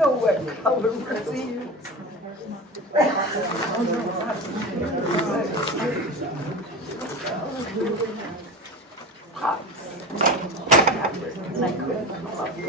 know what color was he? Pops. And I couldn't come up with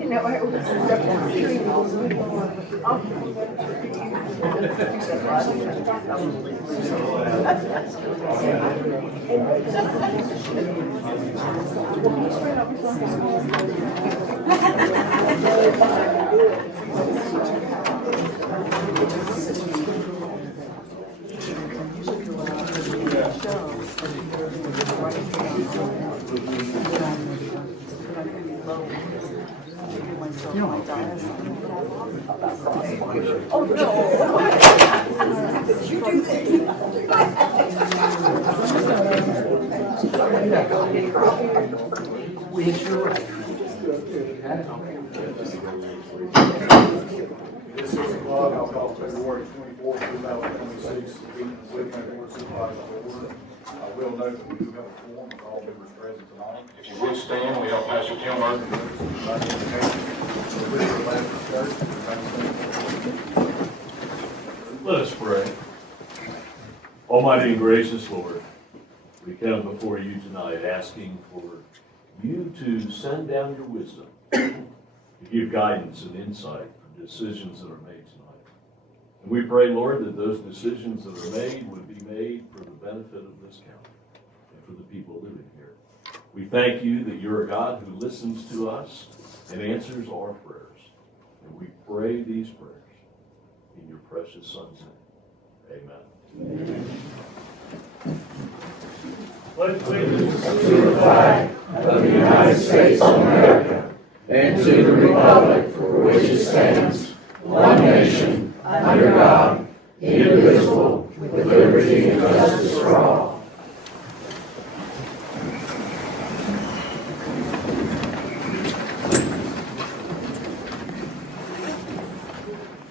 you know, I was oh no! Did you do that? This 6 o'clock, I'll call February 24th, 2026, meeting of the Wythe County BoS Supervisors to order. I will note that we do have a quorum for all members present tonight. If you would stand, we have Pastor Tim Murphy. Let us pray. Almighty and gracious Lord, we come before you tonight asking for you to send down your wisdom, to give guidance and insight for decisions that are made tonight. And we pray, Lord, that those decisions that are made would be made for the benefit of this county and for the people living here. We thank you that you're a God who listens to us and answers our prayers. And we pray these prayers in your precious Son's name. Amen. Amen. Pledge allegiance to the flag of the United States of America and to the republic for which it stands, one nation, under God, indivisible, with liberty and justice for all.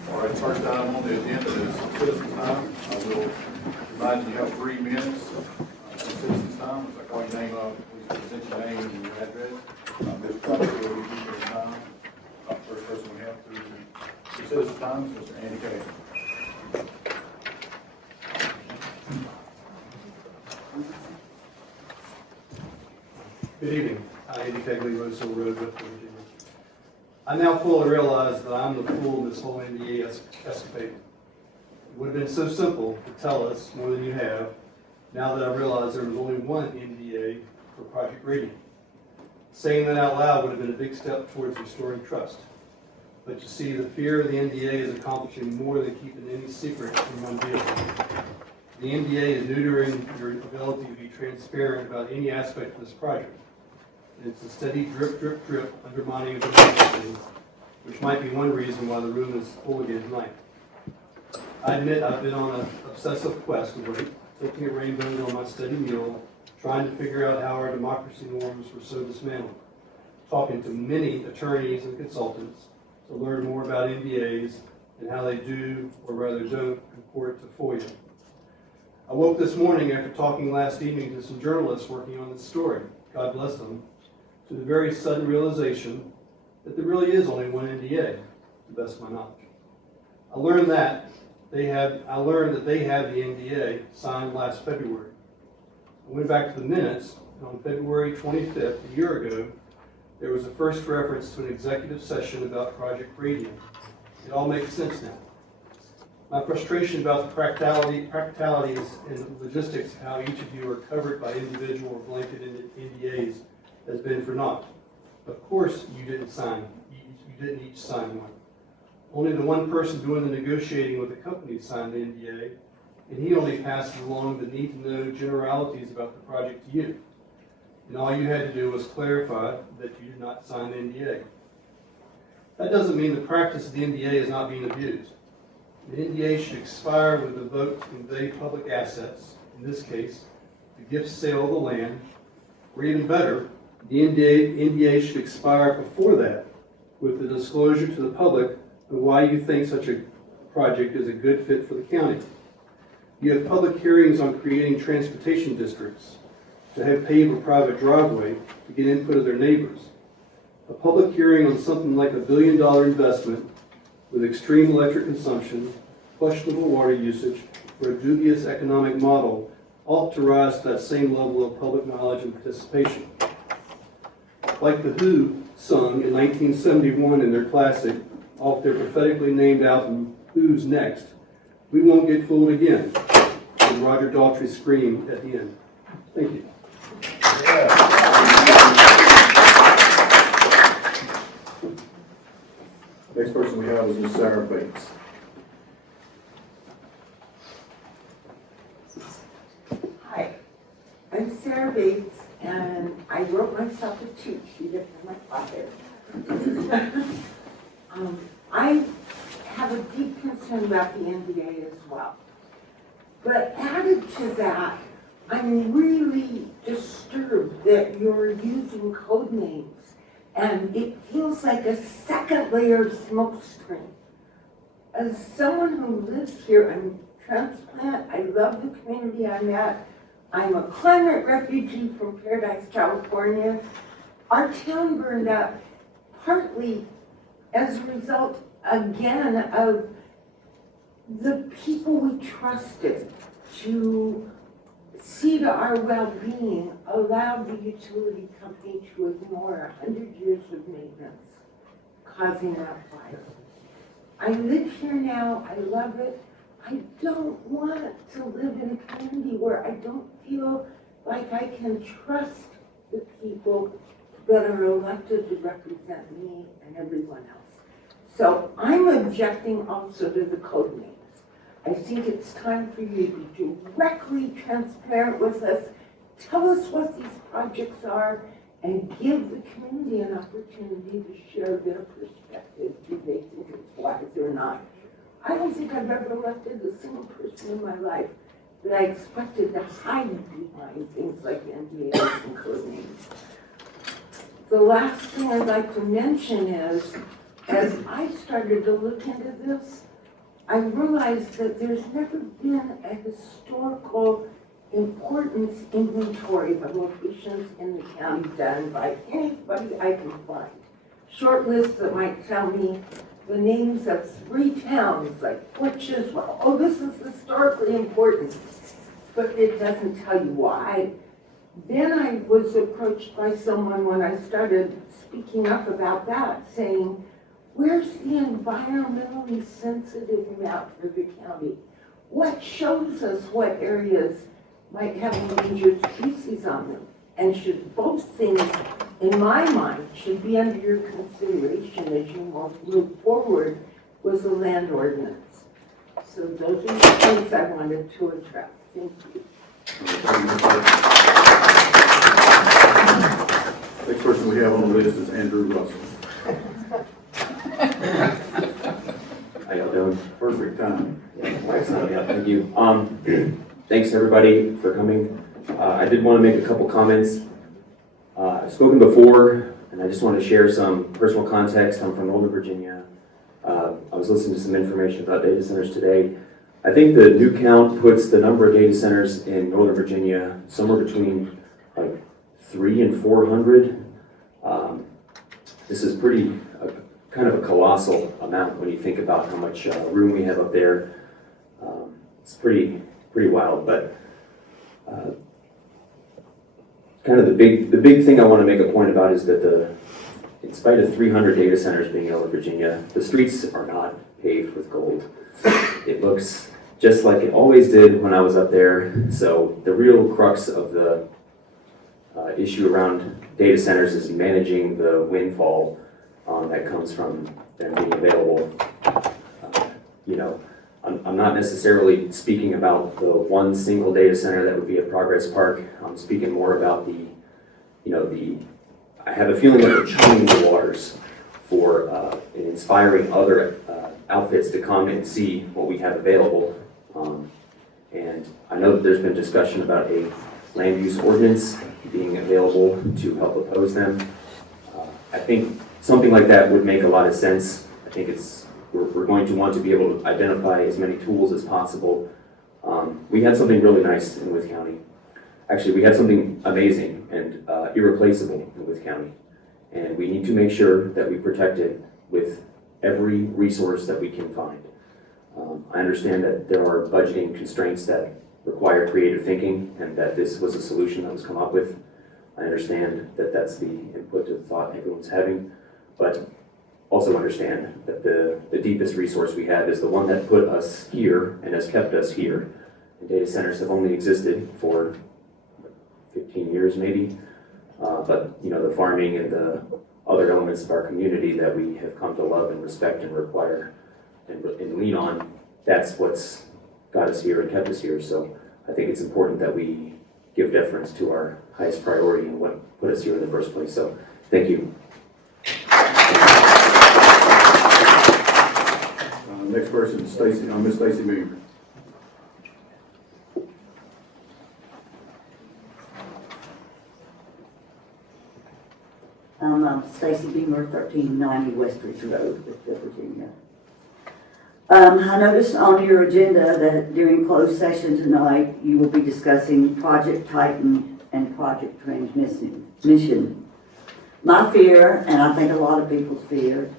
All right, first item on the agenda is citizens' time. I will remind you have 3 minutes for citizens' time. If I call your name up, please present your name and your address. Mr. Proctor will give you your time. First person we have to citizens' time is Mr. Andy Kay. Good evening. Andy Kegley, Rose Hill Road, West Virginia. I now fully realize that I'm the fool in this whole NDA escapade. It would have been so simple to tell us more than you have, now that I realize there was only one NDA for Project Radiant. Saying that out loud would have been a big step towards restoring trust. But you see, the fear of the NDA is accomplishing more than keeping any secret in one deal. The NDA is neutering your ability to be transparent about any aspect of this project. It's a steady drip, drip, drip undermining of democracy, which might be one reason why the room is full again tonight. I admit I've been on an obsessive quest of late, tilting at rainbows on my steady mule, trying to figure out how our democracy norms were so dismantled, talking to many attorneys and consultants to learn more about NDAs and how they do, or rather don't, comport to FOIA. I woke this morning after talking last evening to some journalists working on this story, God bless them, to the very sudden realization that there really is only one NDA, to the best of my knowledge. I learned that they have the NDA signed last February. I went back to the minutes, and on February 25th, a year ago, there was a first reference to an executive session about Project Radiant. It all makes sense now. My frustration about the practicalities and logistics of how each of you are covered by individual or blanket NDAs has been for naught. Of course, you didn't each sign one. Only the one person doing the negotiating with the company signed the NDA, and he only passes along the need-to-know generalities about the project to you. And all you had to do was clarify that you did not sign the NDA. That doesn't mean the practice of the NDA is not being abused. The NDA should expire with the vote to convey public assets, in this case, the gift sale of the land, or even better, the NDA should expire before that with the disclosure to the public of why you think such a project is a good fit for the county. You have public hearings on creating transportation districts, to have paved a private driveway to get input of their neighbors. A public hearing on something like $1 billion investment with extreme electric consumption, questionable water usage, or a dubious economic model ought to rise to that same level of public knowledge and participation. Like the Who sung in 1971 in their classic, off their prophetically named album, Who's Next, we won't get fooled again, and Roger Daltrey screamed at the end. Thank you. Next person we have is Ms. Sarah Bates. Hi, I'm Sarah Bates, and I wrote myself a cheat sheet for my father. I have a deep concern about the NDA as well. But added to that, I'm really disturbed that you're using code names, and it feels like a second layer of smokescreen. As someone who lives here, I'm transplant, I love the community I'm at. I'm a climate refugee from Paradise, California. Our town burned up partly as a result, again, of the people we trusted to see to our well-being allowed the utility company to ignore 100 years of maintenance, causing that fire. I live here now, I love it. I don't want to live in a community where I don't feel like I can trust the people that are elected to represent me and everyone else. So I'm objecting also to the code names. I think it's time for you to be directly transparent with us. Tell us what these projects are and give the community an opportunity to share their perspective. Do they think it's wise or not? I don't think I've ever elected a single person in my life that I expected to hide behind things like NDAs and code names. The last thing I'd like to mention is, as I started to look into this, I realized that there's never been a historical importance inventory of locations in the county done by anybody I can find. Short list that might tell me the names of 3 towns like Fort Chiswell. Oh, this is historically important, but it doesn't tell you why. Then I was approached by someone when I started speaking up about that, saying, where's the environmentally sensitive map for the county? What shows us what areas might have endangered species on them? And should both things, in my mind, should be under your consideration as you move forward with the land ordinance. So those are the things I wanted to address. Thank you. Next person we have on the list is Andrew Russell. How y'all doing? Perfect time. Yeah, thank you. Thanks everybody for coming. I did want to make a couple comments. I've spoken before, and I just want to share some personal context. I'm from Northern Virginia. I was listening to some information about data centers today. I think the new count puts the number of data centers in Northern Virginia somewhere between like 300 and 400. This is kind of a colossal amount when you think about how much room we have up there. It's pretty wild, but kind of the big thing I want to make a point about is that in spite of 300 data centers being built in Virginia, the streets are not paved with gold. It looks just like it always did when I was up there. So the real crux of the issue around data centers is managing the windfall that comes from them being available. You know, I'm not necessarily speaking about the one single data center that would be at Progress Park. I'm speaking more about I have a feeling that we're churning the waters for and inspiring other outfits to come and see what we have available. And I know that there's been discussion about a land use ordinance being available to help oppose them. I think something like that would make a lot of sense. I think we're going to want to be able to identify as many tools as possible. We had something really nice in Wythe County. Actually, we had something amazing and irreplaceable in Wythe County. And we need to make sure that we protect it with every resource that we can find. I understand that there are budgeting constraints that require creative thinking and that this was a solution that was come up with. I understand that that's the input to the thought everyone's having, but also understand that the deepest resource we have is the one that put us here and has kept us here. And data centers have only existed for 15 years maybe, but you know, the farming and the other elements of our community that we have come to love and respect and require and lean on, that's what's got us here and kept us here. So I think it's important that we give deference to our highest priority and what put us here in the first place. So thank you. Next person is Miss Stacy Meager. I'm Stacy Beamer, 1390 Westridge Road, Wythe, Virginia. I noticed on your agenda that during closed session tonight, you will be discussing Project Titan and Project Transmission. My fear, and I think a lot of people's fear,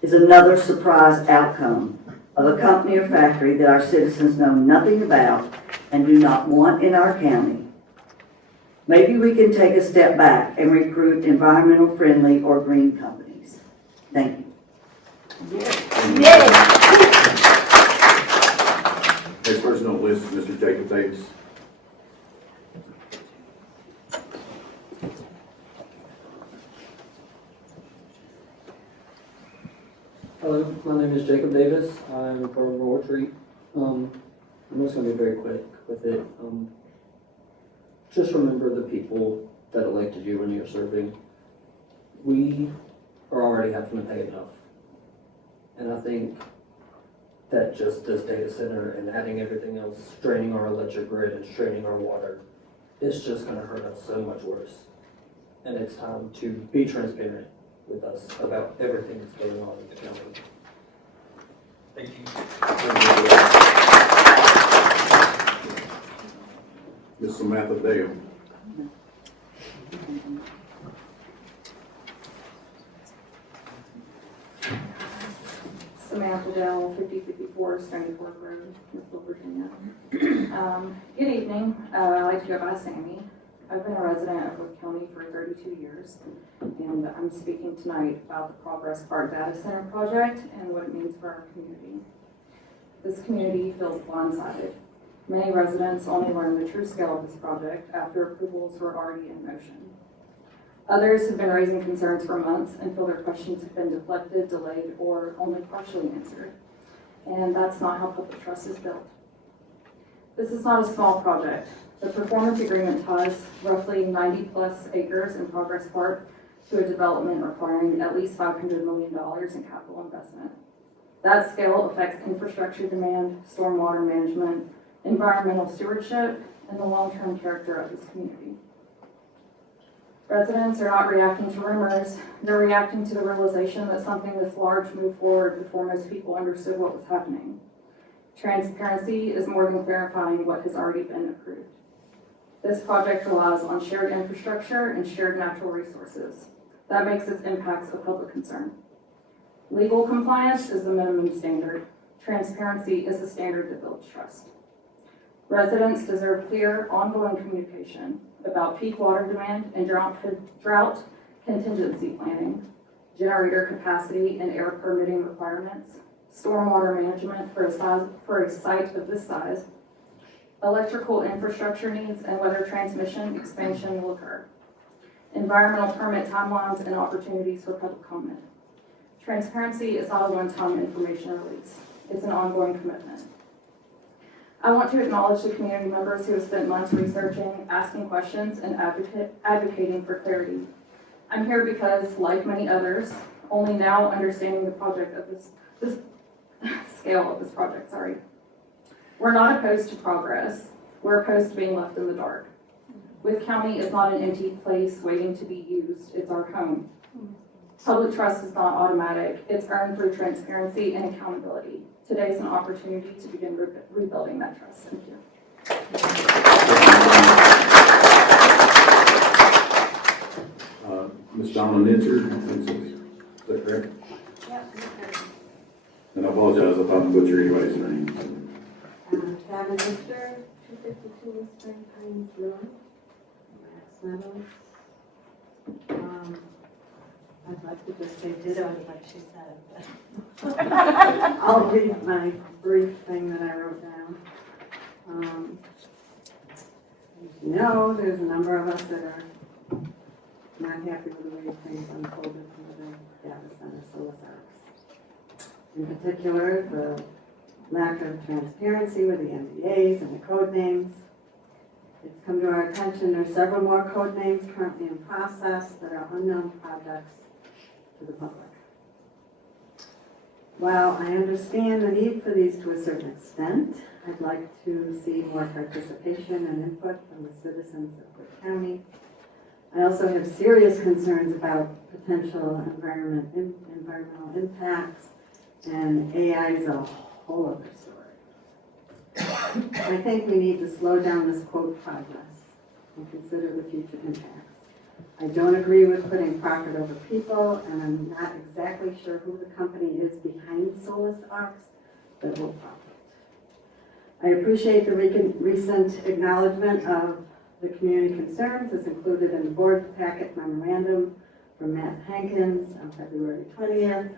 is another surprise outcome of a company or factory that our citizens know nothing about and do not want in our county. Maybe we can take a step back and recruit environmental friendly or green companies. Thank you. Next person on the list is Mr. Jacob Davis. Hello, my name is Jacob Davis. I'm from Royal Tree. I'm just going to be very quick with it. Just remember the people that elected you when you're serving. We are already having to pay enough. And I think that just this data center and adding everything else, straining our electric grid and straining our water, it's just going to hurt us so much worse. And it's time to be transparent with us about everything that's going on in the county. Thank you. Ms. Samantha Dale. Samantha Dell, 5054 Stony Fork Road, Smithville, Virginia. Good evening. I like to go by Sammy. I've been a resident of Wythe County for 32 years, and I'm speaking tonight about the Progress Park Data Center project and what it means for our community. This community feels blindsided. Many residents only learned the true scale of this project after approvals were already in motion. Others have been raising concerns for months and feel their questions have been deflected, delayed, or only partially answered. And that's not how public trust is built. This is not a small project. The performance agreement ties roughly 90+ acres in Progress Park to a development requiring at least $500 million in capital investment. That scale affects infrastructure demand, stormwater management, environmental stewardship, and the long-term character of this community. Residents are not reacting to rumors, they're reacting to the realization that something this large moved forward before most people understood what was happening. Transparency is more than clarifying what has already been approved. This project relies on shared infrastructure and shared natural resources. That makes its impacts a public concern. Legal compliance is the minimum standard. Transparency is the standard that builds trust. Residents deserve clear, ongoing communication about peak water demand and drought contingency planning, generator capacity and air permitting requirements, stormwater management for a site of this size, electrical infrastructure needs, and whether transmission expansion will occur, environmental permit timelines and opportunities for public comment. Transparency is not a one-time information release. It's an ongoing commitment. I want to acknowledge the community members who have spent months researching, asking questions, and advocating for clarity. I'm here because, like many others, only now understanding the project of this scale of this project, sorry. We're not opposed to progress. We're opposed to being left in the dark. Wythe County is not an empty place waiting to be used. It's our home. Public trust is not automatic. It's earned through transparency and accountability. Today is an opportunity to begin rebuilding that trust. Thank you. Ms. Donna Nitzer, is that correct? Yep. And I apologize if I'm butchering anybody's name. Donna Victor, 252 West Spring Pines Road, Max Meadows. I'd like to just say ditto to what she said. I'll read my brief thing that I wrote down. As you know, there's a number of us that are not happy with the way things unfolded for the data center solar arcs. In particular, the lack of transparency with the NDAs and the code names. It's come to our attention there's several more code names currently in process that are unknown projects to the public. While I understand the need for these to a certain extent, I'd like to see more participation and input from the citizens of Wythe County. I also have serious concerns about potential environmental impacts, and AI is a whole other story. I think we need to slow down this quote progress and consider the future impacts. I don't agree with putting profit over people, and I'm not exactly sure who the company is behind Solus Arcs that will profit. I appreciate the recent acknowledgement of the community concerns as included in the board packet memorandum from Matt Hankins on February 20th,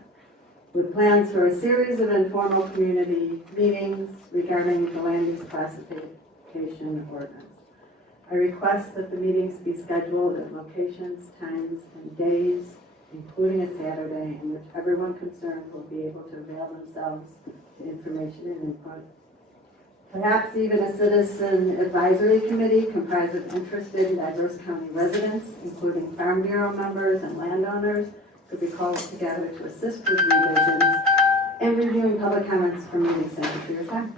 with plans for a series of informal community meetings regarding the land use classification ordinance. I request that the meetings be scheduled at locations, times, and days, including a Saturday, in which everyone concerned will be able to avail themselves to information and input. Perhaps even a citizen advisory committee comprised of interested and diverse county residents, including Farm Bureau members and landowners, could be called together to assist with revisions and reviewing public comments from meetings. Thank you for your time.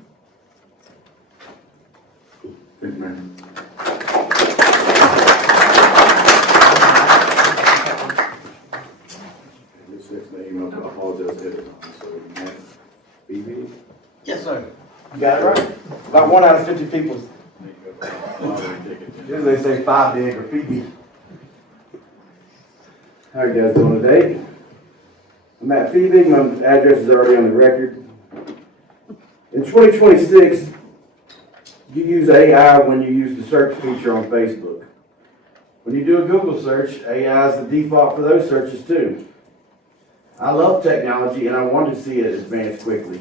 Thank you, ma'am. This next name, I apologize ahead of time, so Matt Phoebe. Yes, sir. You got it right. About 1 out of 50 people. Usually they say 5 big or Phoebe. How are you guys doing today? I'm Matt Phoebe. My address is already on the record. In 2026, you use AI when you use the search feature on Facebook. When you do a Google search, AI is the default for those searches too. I love technology and I want to see it advance quickly.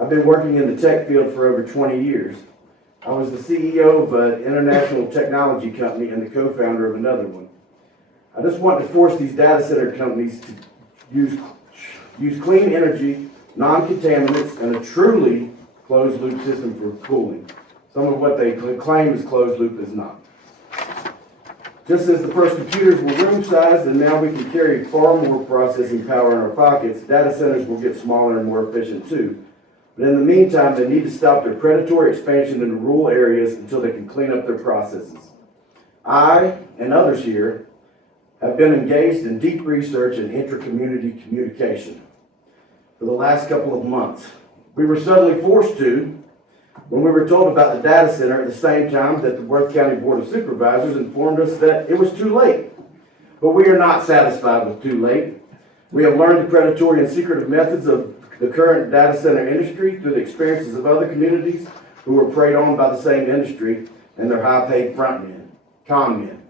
I've been working in the tech field for over 20 years. I was the CEO of an international technology company and the co-founder of another one. I just want to force these data center companies to use clean energy, non-contaminants, and a truly closed-loop system for cooling. Some of what they claim is closed-loop is not. Just as the first computers were room-sized and now we can carry far more processing power in our pockets, data centers will get smaller and more efficient too. But in the meantime, they need to stop their predatory expansion into rural areas until they can clean up their processes. I, and others here, have been engaged in deep research and intra-community communication for the last couple of months. We were suddenly forced to when we were told about the data center at the same time that the Wythe County Board of Supervisors informed us that it was too late. But we are not satisfied with too late. We have learned the predatory and secretive methods of the current data center industry through the experiences of other communities who were preyed on by the same industry and their high-paid front men, con men.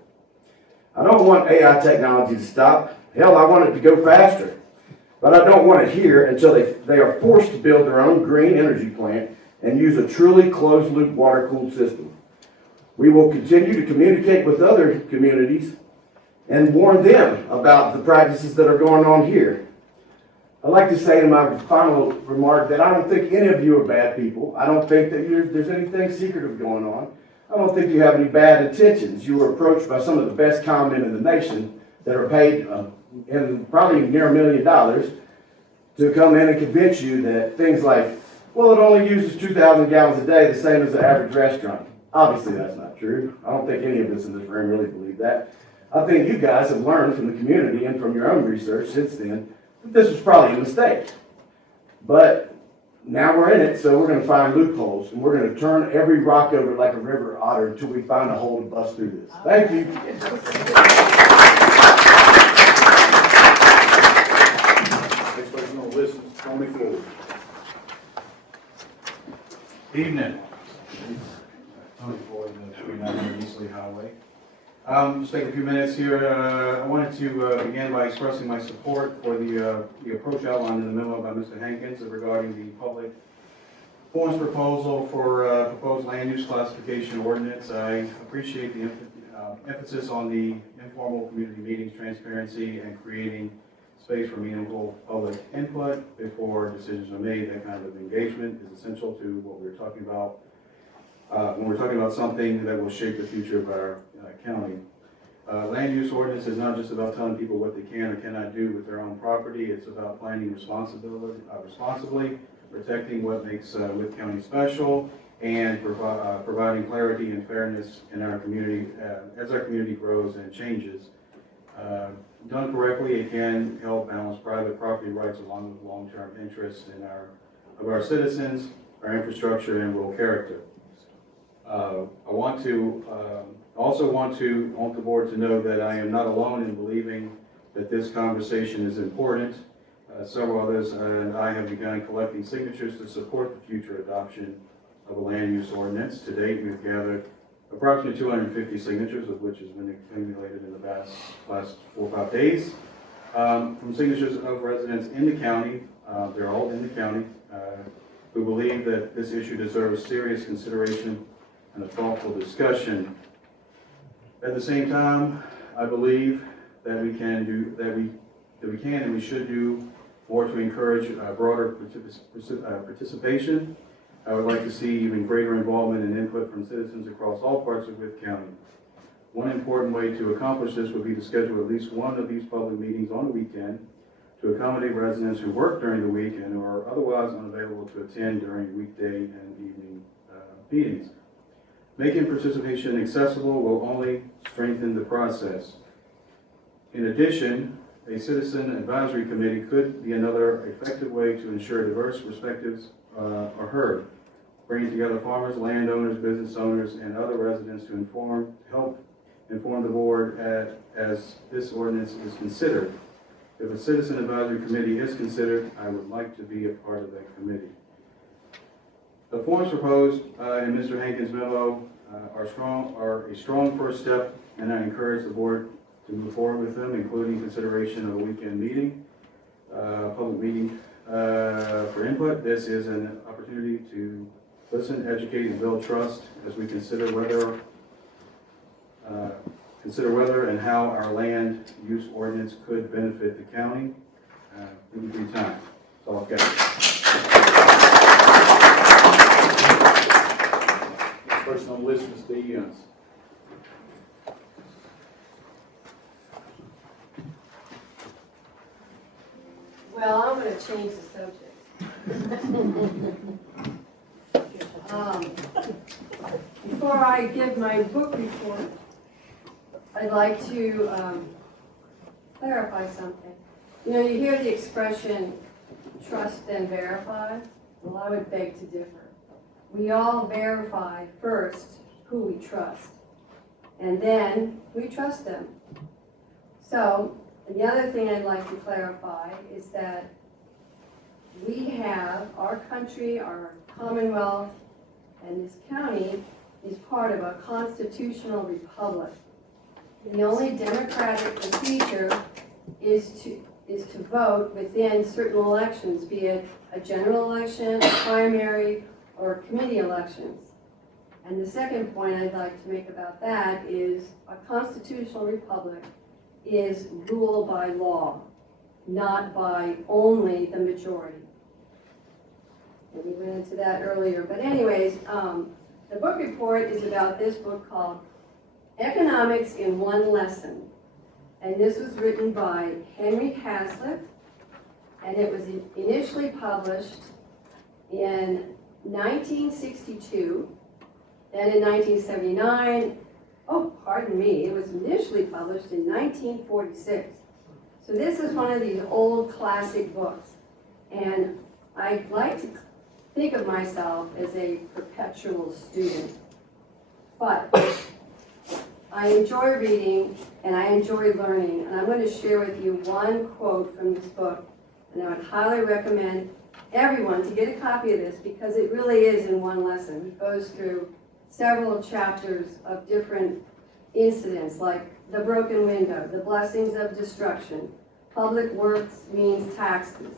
I don't want AI technology to stop. Hell, I want it to go faster. But I don't want it here until they are forced to build their own green energy plant and use a truly closed-loop water-cooled system. We will continue to communicate with other communities and warn them about the practices that are going on here. I'd like to say in my final remark that I don't think any of you are bad people. I don't think that there's anything secretive going on. I don't think you have any bad intentions. You were approached by some of the best conmen in the nation that are paid in probably near $1 million to come in and convince you that things like, well, it only uses 2,000 gallons a day, the same as the average restaurant. Obviously, that's not true. I don't think any of us in this room really believe that. I think you guys have learned from the community and from your own research since then that this was probably a mistake. But now we're in it, so we're going to find loopholes, and we're going to turn every rock over like a river otter until we find a hole to bust through this. Thank you. Next person on the list is Tony Floyd. Evening. Tony Floyd, 390 East Lee Highway. Just take a few minutes here. I wanted to begin by expressing my support for the approach outlined in the memo by Mr. Hankins regarding the public forum's proposal for proposed land use classification ordinance. I appreciate the emphasis on the informal community meetings, transparency, and creating space for meaningful public input before decisions are made. That kind of engagement is essential to what we're talking about when we're talking about something that will shape the future of our county. Land use ordinance is not just about telling people what they can or cannot do with their own property. It's about planning responsibly, protecting what makes Wythe County special, and providing clarity and fairness in our community as our community grows and changes. Done correctly, it can help balance private property rights along with long-term interests of our citizens, our infrastructure, and rural character. I also want the board to know that I am not alone in believing that this conversation is important. Several others and I have begun collecting signatures to support the future adoption of a land use ordinance. To date, we've gathered approximately 250 signatures, of which has been accumulated in the last 4 or 5 days, from signatures of residents in the county. They're all in the county, who believe that this issue deserves serious consideration and a thoughtful discussion. At the same time, I believe that we can and we should do more to encourage broader participation. I would like to see even greater involvement and input from citizens across all parts of Wythe County. One important way to accomplish this would be to schedule at least one of these public meetings on the weekend to accommodate residents who work during the week and who are otherwise unavailable to attend during weekday and evening meetings. Making participation accessible will only strengthen the process. In addition, a citizen advisory committee could be another effective way to ensure diverse perspectives are heard, bringing together farmers, landowners, business owners, and other residents to help inform the board as this ordinance is considered. If a citizen advisory committee is considered, I would like to be a part of that committee. The forms proposed in Mr. Hankins' memo are a strong first step, and I encourage the board to move forward with them, including consideration of a weekend meeting, public meeting for input. This is an opportunity to listen, educate, and build trust as we consider whether and how our land use ordinance could benefit the county. Thank you for your time. That's all I've got. Next person on the list is Steve Youngs. Well, I'm going to change the subject. Before I give my book report, I'd like to clarify something. You know, you hear the expression, trust and verify. Well, I would beg to differ. We all verify first who we trust, and then we trust them. So, the other thing I'd like to clarify is that we have, our country, our Commonwealth, and this county is part of a constitutional republic. The only democratic procedure is to vote within certain elections, be it a general election, a primary, or committee elections. And the second point I'd like to make about that is a constitutional republic is ruled by law, not by only the majority. And we went into that earlier. But anyways, the book report is about this book called Economics in One Lesson. And this was written by Henry Hazlitt, and it was initially published in 1962, then in 1979, oh, pardon me, it was initially published in 1946. So this is one of these old classic books. And I like to think of myself as a perpetual student. But I enjoy reading and I enjoy learning, and I'm going to share with you one quote from this book, and I would highly recommend everyone to get a copy of this because it really is in one lesson. It goes through several chapters of different incidents like the broken window, the blessings of destruction, public works means taxes,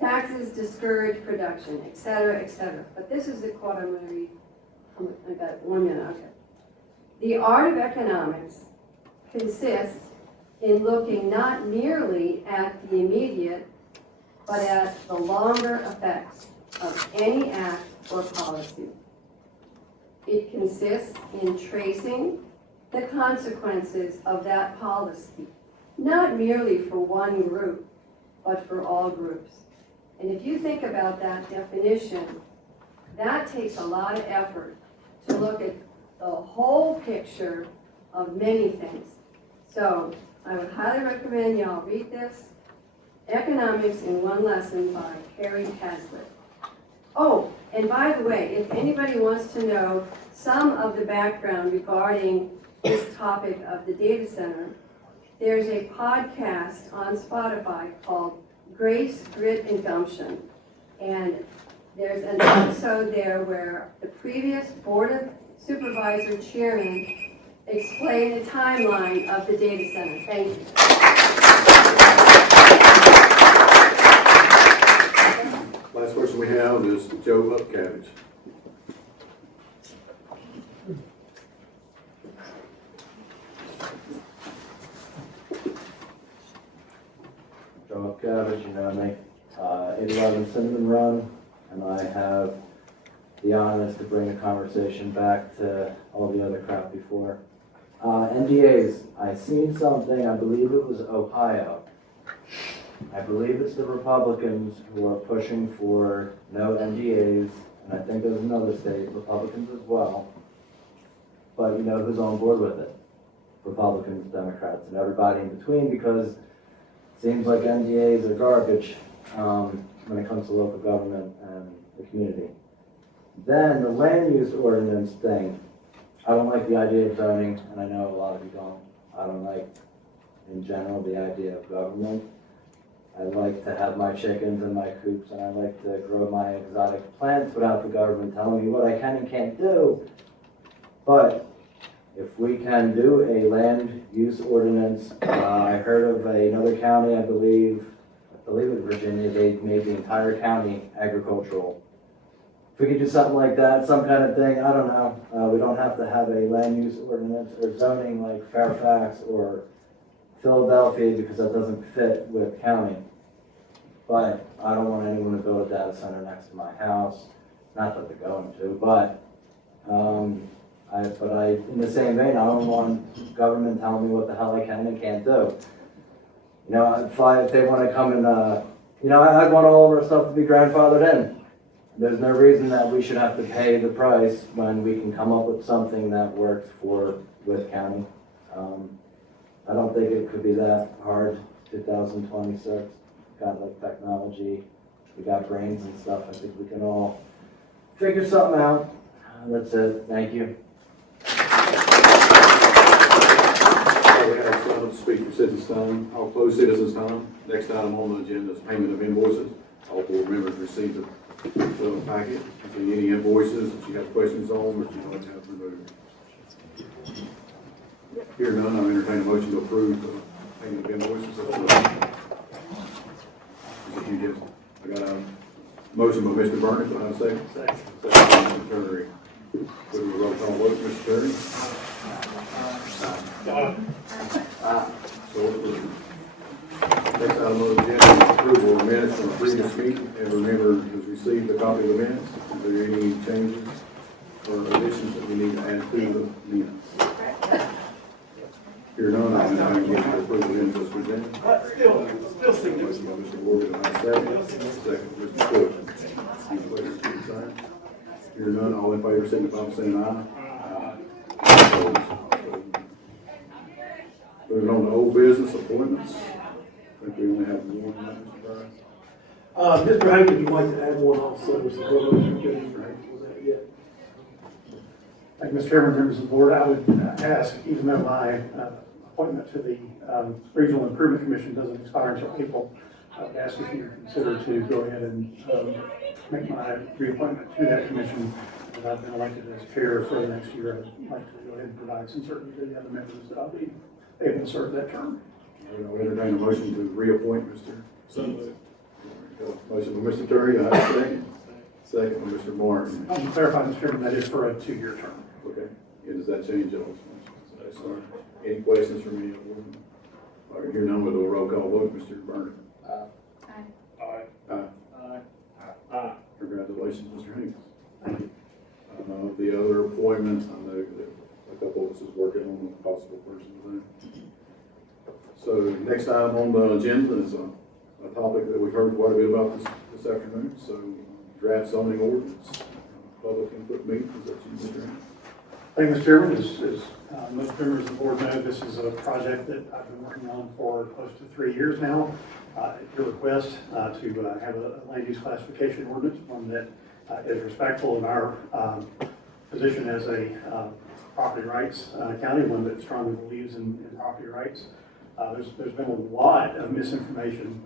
taxes discourage production, etc., etc. But this is the quote I'm going to read. I got 1 minute, okay. The art of economics consists in looking not merely at the immediate, but at the longer effects of any act or policy. It consists in tracing the consequences of that policy, not merely for one group, but for all groups. And if you think about that definition, that takes a lot of effort to look at the whole picture of many things. So I would highly recommend y'all read this, Economics in One Lesson by Henry Hazlitt. Oh, and by the way, if anybody wants to know some of the background regarding this topic of the data center, there's a podcast on Spotify called Grace, Grit, and Gumption. And there's an episode there where the previous Board of Supervisor chairman explained the timeline of the data center. Thank you. Last question we have is Joe Upcavage. Joe Upcavage, you know me, 811 Cinnamon Run, and I have the honor to bring a conversation back to all the other crap before. NDAs, I seen something, I believe it was Ohio. I believe it's the Republicans who are pushing for no NDAs, and I think there's another state, Republicans as well. But you know who's on board with it? Republicans, Democrats, and everybody in between, because it seems like NDAs are garbage when it comes to local government and the community. Then the land use ordinance thing, I don't like the idea of zoning, and I know a lot of you don't. I don't like, in general, the idea of government. I like to have my chickens in my coops, and I like to grow my exotic plants without the government telling me what I can and can't do. But if we can do a land use ordinance, I heard of another county, I believe it was Virginia, they made the entire county agricultural. If we could do something like that, some kind of thing, I don't know. We don't have to have a land use ordinance or zoning like Fairfax or Philadelphia because that doesn't fit with county. But I don't want anyone to build a data center next to my house. Not that they're going to, but in the same vein, I don't want government telling me what the hell I can and can't do. You know, if they want to come and, I want all of our stuff to be grandfathered in. There's no reason that we should have to pay the price when we can come up with something that works for Wythe County. I don't think it could be that hard, 2026. Got like technology, we got brains and stuff. I think we can all figure something out. That's it. Thank you. We have someone to speak for citizens' time. I'll close citizens' time. Next item on the agenda is payment of invoices. All board members received a packet. If you see any invoices that you have questions on or that you'd like to have removed. Here none, I entertain a motion to approve payment of invoices. Is it you, Jim? I got a motion by Mr. Burnett, do I have a second? Second by Mr. Terry. Put a roll call vote, Mr. Terry. So approved. Next item on the agenda is approval of minutes from the previous meeting. Every member has received a copy of the minutes. Is there any changes or additions that we need to add to the minutes? Here none, I entertain a motion to approve the minutes as presented. Still second. Motion by Mr. Morgan, and I second. Second, Mr. Cook. Any questions, concerns? Here none, all in favor, signify by saying aye. Opposed? Moving on to old business appointments. I think we only have one, Mr. Brian. Mr. Hank, if you'd like to add one also, so Thank you, Mr. Chairman, members of the board. I would ask, even though my appointment to the Regional Improvement Commission doesn't expire until April, I would ask if you consider to go ahead and make my reappointment to that commission. As I've been elected as chair for the next year, I'd like to go ahead and provide some certainty to the other members that I'll be able to serve that term. I'll entertain a motion to reappoint Mr. Motion by Mr. Terry, I have a second. Second by Mr. Martin. To clarify, Mr. Chairman, that is for a 2-year term. Okay, and does that change y'all's motion? Any questions from any of them? All right, here none, we'll do a roll call vote. Mr. Burnett. Aye. Aye. Congratulations, Mr. Hanks. The other appointments, I know that a couple of us is working on a possible person there. So next item on the agenda is a topic that we've heard quite a bit about this afternoon. So draft zoning ordinance, public input meeting. Is that you, Mr. Hanks? Thank you, Mr. Chairman. As most members of the board know, this is a project that I've been working on for close to 3 years now. At your request to have a land use classification ordinance, one that is respectful of our position as a property rights county, one that strongly believes in property rights. There's been a lot of misinformation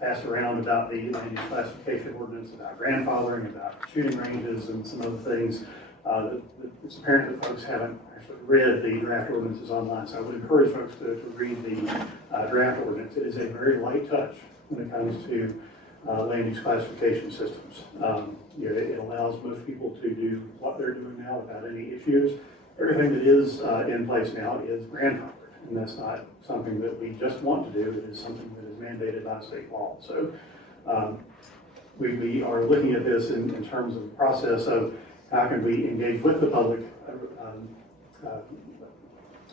passed around about the land use classification ordinance, about grandfathering, about shooting ranges, and some other things. It's apparent that folks haven't actually read the draft ordinances online, so I would encourage folks to read the draft ordinance. It is a very light touch when it comes to land use classification systems. It allows most people to do what they're doing now without any issues. Everything that is in place now is grandfathered, and that's not something that we just want to do. It is something that is mandated by state law. So we are looking at this in terms of the process of how can we engage with the public,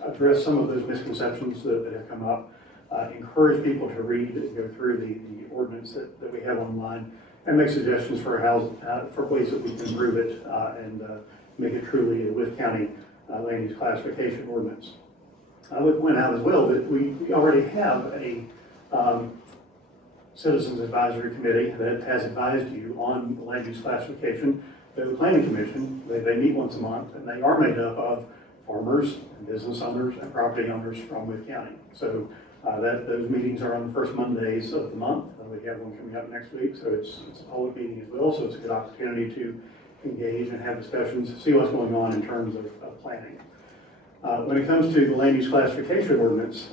address some of those misconceptions that have come up, encourage people to read and go through the ordinance that we have online, and make suggestions for for ways that we can improve it and make it truly a Wythe County land use classification ordinance. I would point out as well that we already have a Citizens Advisory Committee that has advised you on the land use classification. The Planning Commission, they meet once a month, and they are made up of farmers, and business owners, and property owners from Wythe County. So those meetings are on the first Mondays of the month. We have one coming up next week, so it's a public meeting as well, so it's a good opportunity to engage and have discussions, see what's going on in terms of planning. When it comes to the land use classification ordinance,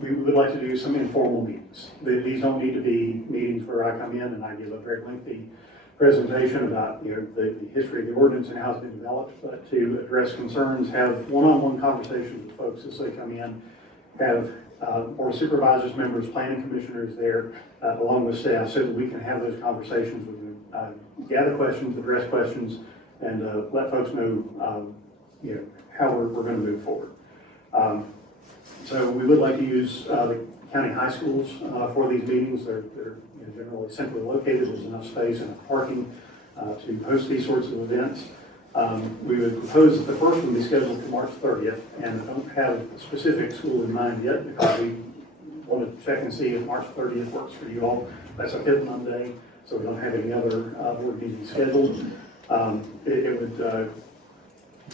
we would like to do some informal meetings. These don't need to be meetings where I come in and I give a very lengthy presentation about the history of the ordinance and how it's been developed, but to address concerns, have one-on-one conversations with folks as they come in, have board of supervisors, members, planning commissioners there, along with staff, so that we can have those conversations. We can gather questions, address questions, and let folks know how we're going to move forward. So we would like to use the county high schools for these meetings. They're generally centrally located. There's enough space and parking to host these sorts of events. We would propose that the first one be scheduled for March 30th, and I don't have a specific school in mind yet because we want to check and see if March 30th works for you all. That's a fifth Monday, so we don't have any other board meetings scheduled. It would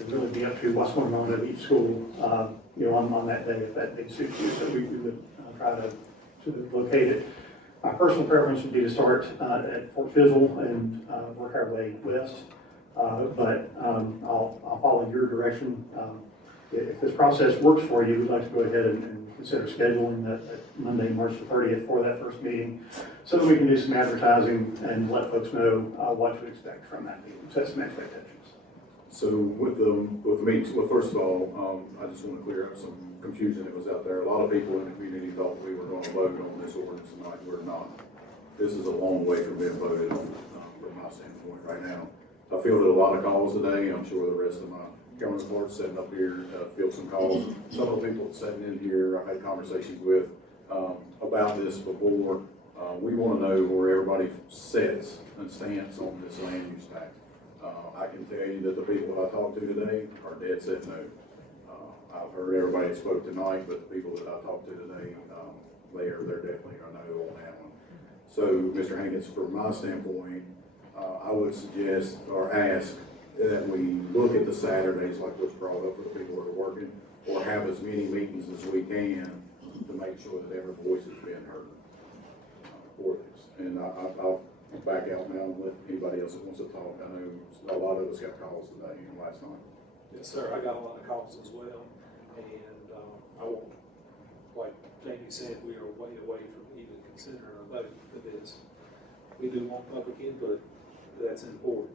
really be up to what's going on at each school, on that day if that day suits you. So we would try to locate it. My personal preference would be to start at Fort Fizzle and work our way west, but I'll follow your direction. if this process works for you, we'd like to go ahead and consider scheduling that Monday, March the 30th for that first meeting, so that we can do some advertising and let folks know what to expect from that meeting, set some expectations. So with the meetings, well, first of all, I just want to clear up some confusion that was out there. A lot of people in the community thought we were going to vote on this ordinance tonight. We're not. This is a long way from being voted on, from my standpoint right now. I fielded a lot of calls today. I'm sure the rest of my counterparts sitting up here field some calls. Some of the people sitting in here I had conversations with about this before. We want to know where everybody sits and stands on this land use tax. I can tell you that the people that I talked to today are dead set no. I've heard everybody that spoke tonight, but the people that I talked to today, they're definitely a no on that one. So, Mr. Hankins, from my standpoint, I would suggest or ask that we look at the Saturdays like what's brought up for the people that are working, or have as many meetings as we can to make sure that every voice is being heard for this. And I'll back out now and let anybody else that wants to talk. I know a lot of us got calls today and last night. Yes, sir. I got a lot of calls as well, and I won't, like Jamie said, we are way away from even considering a vote for this. We do want public input. That's important.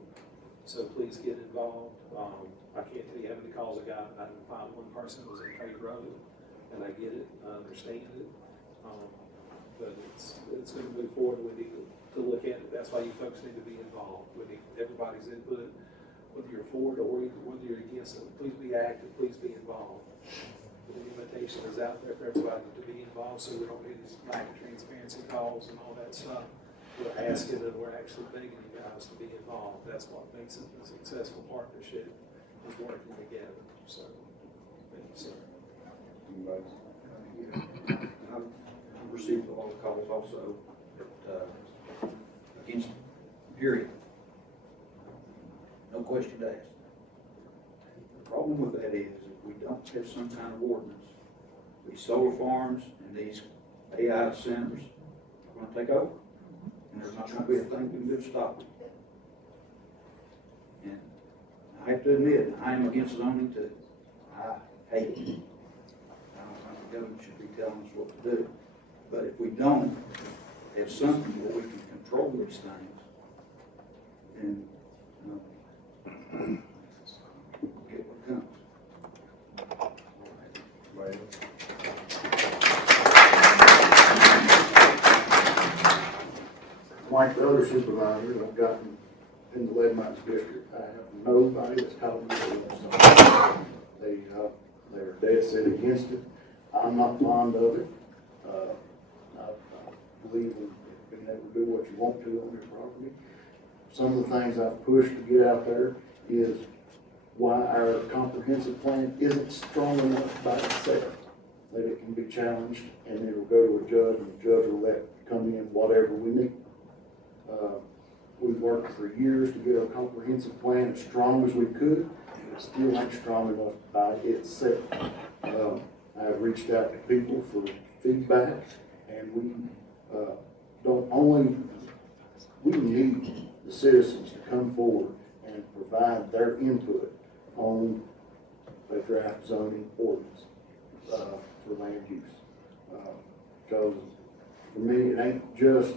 So please get involved. I can't tell you how many calls I got. I didn't find one person who was in favor of it, and I get it. I understand it. But it's going to move forward. We need to look at it. That's why you folks need to be involved. We need everybody's input, whether you're for it or whether you're against it. Please be active. Please be involved. The invitation is out there for everybody to be involved, so we don't get these lack of transparency calls and all that stuff. We're asking and we're actually begging you guys to be involved. That's what makes it a successful partnership, is working together. So, thank you, sir. I've received a lot of calls also against period. No question asked. The problem with that is if we don't have some kind of ordinance, these solar farms and these AI centers are going to take over. And there's not going to be a thing we can do to stop it. And I have to admit, I am against zoning too. I hate it. I don't think the government should be telling us what to do. But if we don't have something where we can control these things, then get what comes. Like the other supervisors, I've gotten in the Lead Mines District, I have nobody that's called me. They're dead set against it. I'm not fond of it. I believe in being able to do what you want to on your property. Some of the things I've pushed to get out there is why our comprehensive plan isn't strong enough by itself, that it can be challenged and it'll go to a judge, and the judge will let come in whatever we need. We've worked for years to get our comprehensive plan as strong as we could, and it still ain't strong enough by itself. I've reached out to people for feedback, and we we need the citizens to come forward and provide their input on a draft zoning ordinance for land use. Because for me, it ain't just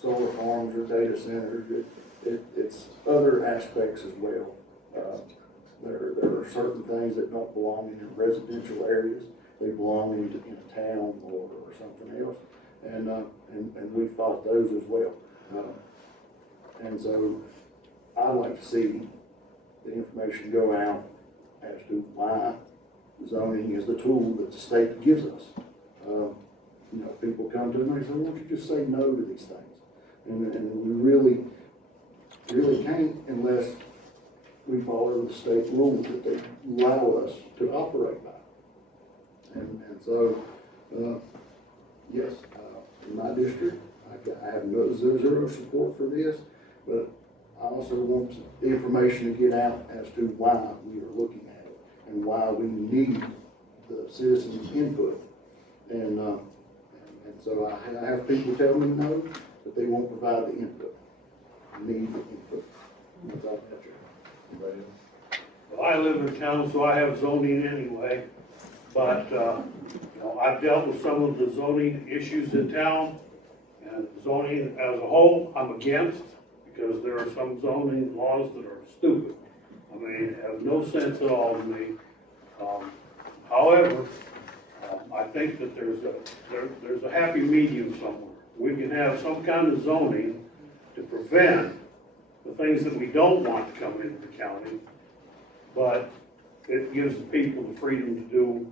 solar farms or data centers. It's other aspects as well. There are certain things that don't belong in residential areas. They belong in a town or something else, and we fought those as well. And so I'd like to see the information go out as to why zoning is the tool that the state gives us. People come to them and say, "Why don't you just say no to these things?" And we really can't unless we follow the state rules that they allow us to operate by. And so, yes, in my district, I have zero support for this, but I also want the information to get out as to why we are looking at it and why we need the citizens' input. And so I have people tell me no, but they won't provide the input. I need the input. Anybody else? Well, I live in town, so I have zoning anyway, but, I've dealt with some of the zoning issues in town, and zoning as a whole, I'm against, because there are some zoning laws that are stupid. I mean, have no sense at all to me. However, I think that there's a happy medium somewhere. We can have some kind of zoning to prevent the things that we don't want to come into the county, but it gives the people the freedom to do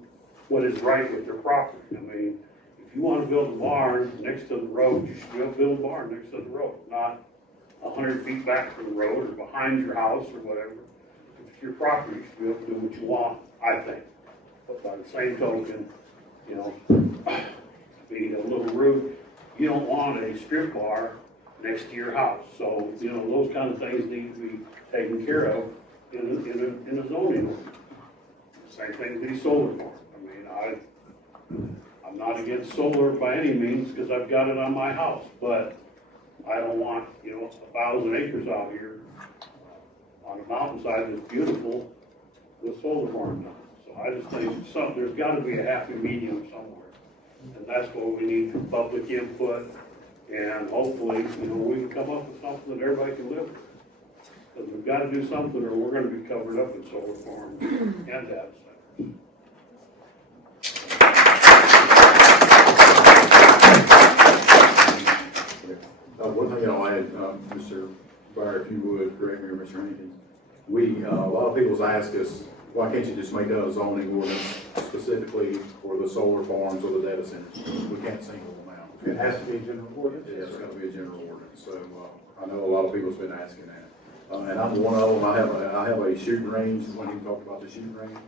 what is right with their property. I mean, if you want to build a barn next to the road, you should be able to build a barn next to the road, not 100 feet back from the road or behind your house or whatever. If it's your property, you should be able to do what you want, I think. But by the same token, being a little rude, you don't want a strip bar next to your house. So, those kind of things need to be taken care of in a zoning ordinance. Same thing with these solar farms. I mean, I'm not against solar by any means because I've got it on my house, but I don't want, 1,000 acres out here on a mountainside that's beautiful with solar farms on it. So I just think there's got to be a happy medium somewhere. And that's what we need, public input, and hopefully, we can come up with something that everybody can live with. Because we've got to do something or we're going to be covered up in solar farms and data centers. One thing I'll add, Mr. Byer, if you would, correct me, or Mr. Hankins, a lot of people's ask us, why can't you just make a zoning ordinance specifically for the solar farms or the data centers? We can't single them out. It has to be a general ordinance. Yeah, it's gotta be a general ordinance, so, I know a lot of people's been asking that. And I'm one of them, I have a shooting range, when he talked about the shooting range,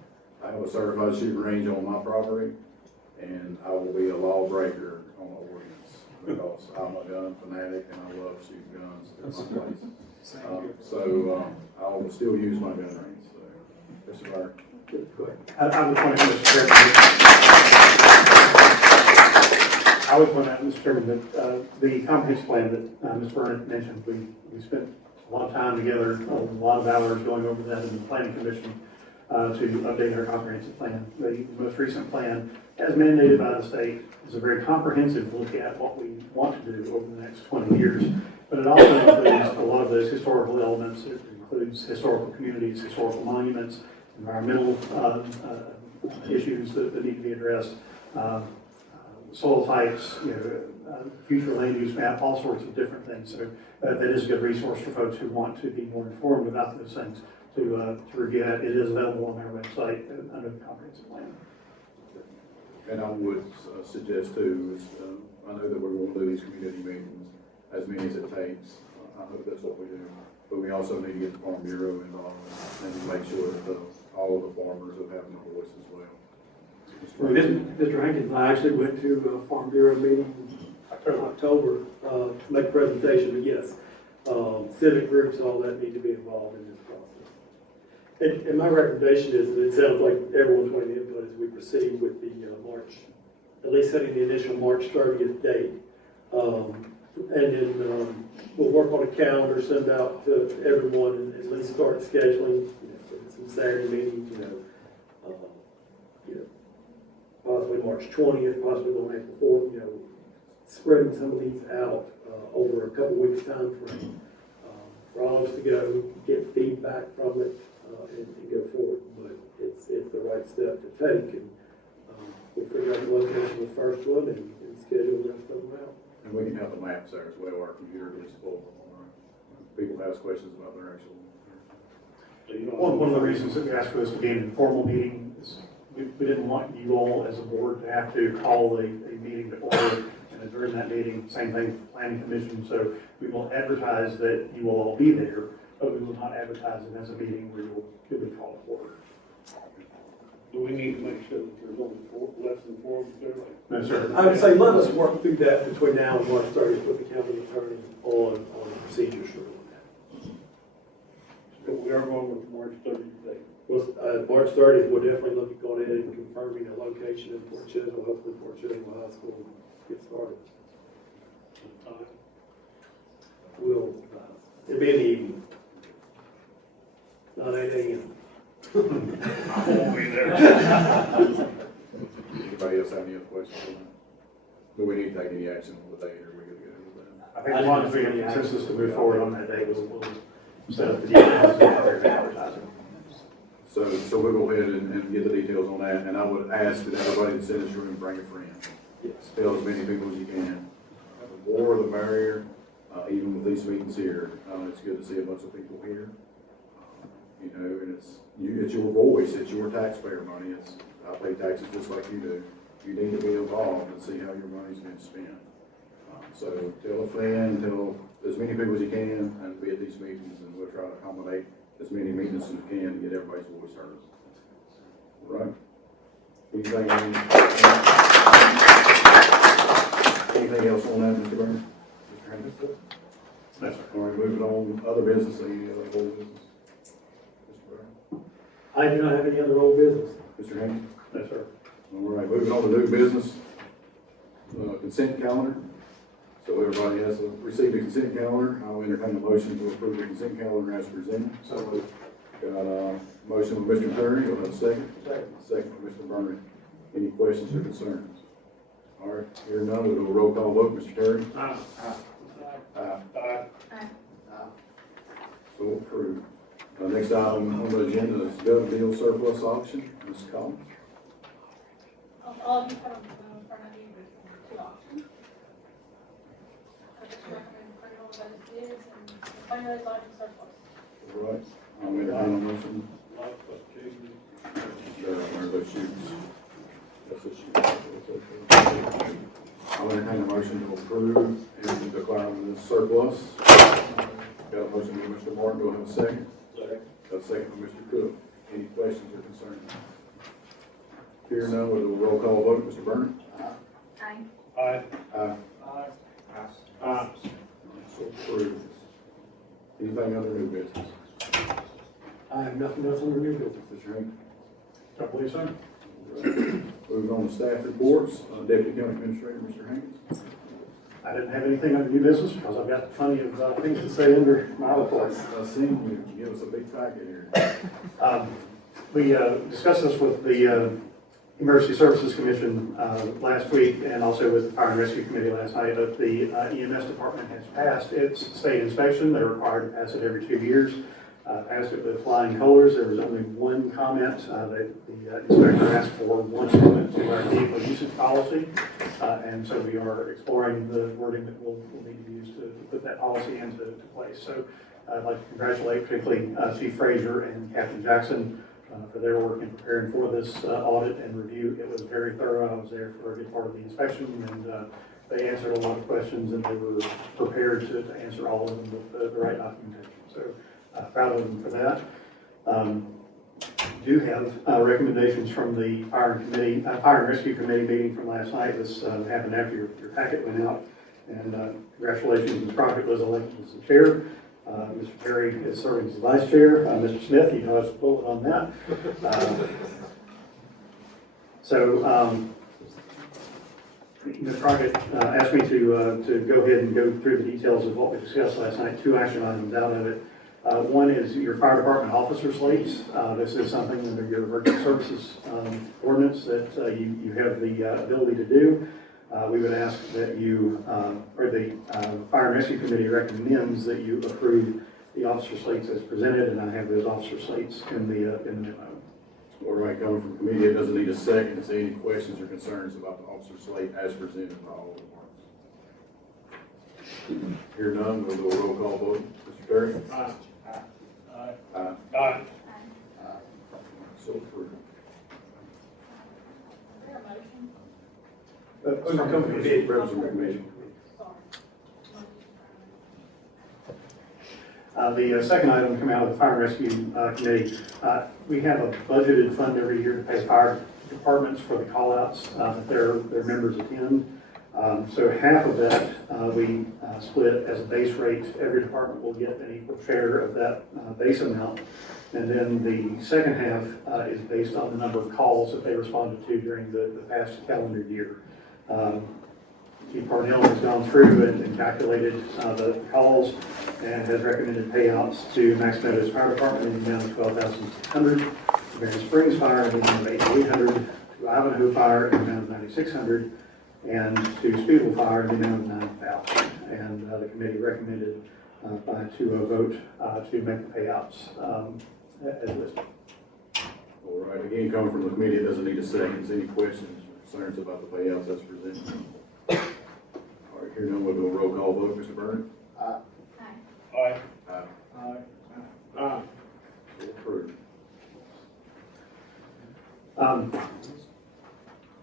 I have a certified shooting range on my property, and I will be a lawbreaker on the ordinance, because I'm a gun fanatic and I love shooting guns in my place. I will still use my gun range, so, Mr. Byer. Go ahead. I would point out, Mr. Chairman, I would point out, Mr. Chairman, that the comprehensive plan that Ms. Burnett mentioned, we spent a lot of time together, a lot of hours going over that in the Planning Commission to update our comprehensive plan. The most recent plan, as mandated by the state, is a very comprehensive look at what we want to do over the next 20 years. But it also includes a lot of those historical elements. It includes historical communities, historical monuments, environmental issues that need to be addressed, soil types, future land use map, all sorts of different things. So that is a good resource for folks who want to be more informed about those things to review that. It is available on our website under the comprehensive plan. And I would suggest too, I know that we're going to do these community meetings as many as it takes. I hope that's what we do. But we also need to get the Farm Bureau involved and make sure that all of the farmers are having a voice as well. Mr. Hankins and I actually went to a Farm Bureau meeting in October to make a presentation, but yes, civic groups and all that need to be involved in this process. And my recommendation is that it sounds like everyone's wanting input as we proceed with the March, at least setting the initial March 30th date. And then we'll work on a calendar, send out to everyone, and at least start scheduling, some Saturday meetings, possibly March 20th, possibly on April 4th, spreading some of these out over a couple weeks time frame for all of us to go get feedback from it and go forward. But it's the right step to take, and we'll figure out the location of the first one and schedule the rest of them out. And we can have the maps there as well. Our computer gets full. People ask questions about their actual. One of the reasons that we asked for this to be an informal meeting is we didn't want you all as a board to have to call a meeting to order, and during that meeting, same thing with the Planning Commission. So we will advertise that you will all be there, but we will not advertise it as a meeting where you'll be called to order. Do we need to make sure that there's only less than 4 of us there? No, sir. I would say let us work through that between now and March 30th with the county attorney on the procedures for that. So we are going with March 30th date. Well, March 30th, we'll definitely look at going ahead and confirming a location in Fort Chisholm. Hopefully Fort Chisholm High School will get started. It'll be in the evening, not 8 a.m. I won't be there. Anybody else have any other questions on that? Do we need to take any action on the date, or are we good to go with that? I think as long as we have consensus to move forward on that day, we'll set up the details and advertising. So we'll go ahead and get the details on that, and I would ask that everybody that's in this room bring a friend. Yes. Tell as many people as you can. The more the merrier, even with these meetings here. It's good to see a bunch of people here. You know, and it's your voice, it's your taxpayer money. I pay taxes just like you do. You need to be involved and see how your money's been spent. So tell a friend, tell as many people as you can, and be at these meetings, and we'll try to accommodate as many meetings as we can to get everybody's voice heard. All right? Anything else on that, Mr. Burns? Mr. Hammond? No, sir. All right, moving on, other business, any other old business? Mr. Burns? I do not have any other old business. Mr. Hammond? No, sir. All right, moving on to new business, consent calendar. So everybody has received a consent calendar. I'll entertain a motion to approve the consent calendar as presented. So moved. Got a motion from Mr. Terry, you'll have a second. Second from Mr. Burnett. Any questions or concerns? All right, hearing none, we'll do a roll call vote. Mr. Terry? Aye. Aye. So approved. Next item on the agenda is gov deal surplus auction. Ms. Collins? All of you have in front of you with two options. I just recommend putting over those bids and find those items surplus. All right, I'll entertain a motion. I'll entertain a motion to approve and declare them as surplus. Got a motion from Mr. Martin, do I have a second? Second. Got a second from Mr. Cook. Any questions or concerns? Here none, we'll do a roll call vote. Mr. Burnett? Aye. Aye. Aye. Aye. So approved. Anything other new business? I have nothing else on the new business. Mr. Hank? I believe so. Moving on to staff reports, Deputy County Administrator, Mr. Hankins. I didn't have anything under new business because I've got plenty of things to say under my reports. I seen you give us a big packet here. We discussed this with the Emergency Services Commission last week and also with the Fire and Rescue Committee last night, that the EMS department has passed its state inspection. They're required to pass it every 2 years. Passed it with flying colors. There was only one comment. The inspector asked for one comment to our vehicle usage policy. And so we are exploring the wording that we'll need to use to put that policy into place. So I'd like to congratulate particularly Chief Frazier and Captain Jackson for their work in preparing for this audit and review. It was very thorough. I was there for a good part of the inspection, and they answered a lot of questions, and they were prepared to answer all of them with the right documentation. So proud of them for that. Do have recommendations from the Fire and Rescue Committee meeting from last night. This happened after your packet went out. And congratulations, Ms. Crockett was elected as the chair. Mr. Terry is serving as the vice chair. Mr. Smith, you know, I was bullet on that. Ms. Crockett asked me to go ahead and go through the details of what we discussed last night. 2 action items out of it. One is your fire department officer slates. This is something under your emergency services ordinance that you have the ability to do. We would ask that you, or the Fire and Rescue Committee recommends that you approve the officer slates as presented, and I have those officer slates in the memo. All right, coming from committee, it doesn't need a second. Is there any questions or concerns about the officer slate as presented by all departments? Hear none, we'll do a roll call vote. Mr. Terry? Aye. Aye. Aye. So approved. Is there a motion? Under committee. Committee. The second item come out of the Fire and Rescue Committee. We have a budgeted fund every year to pay fire departments for the call-outs that their members attend. So half of that we split as a base rate. Every department will get an equal share of that base amount. And then the second half is based on the number of calls that they responded to during the past calendar year. Chief Parnell has gone through and calculated the calls and has recommended payouts to Max Meadows Fire Department in the amount of $12,600, Marion Springs Fire in the amount of $8,800, to Ivanhoe Fire in the amount of $9,600, and to Speedwell Fire in the amount of $9,000. And the committee recommended by a 2-0 vote to make the payouts as listed. All right, again, coming from the committee, it doesn't need a second. Any questions or concerns about the payouts that's presented? All right, here none, we'll do a roll call vote. Mr. Byrne? Aye. Aye. Aye. Aye. So approved.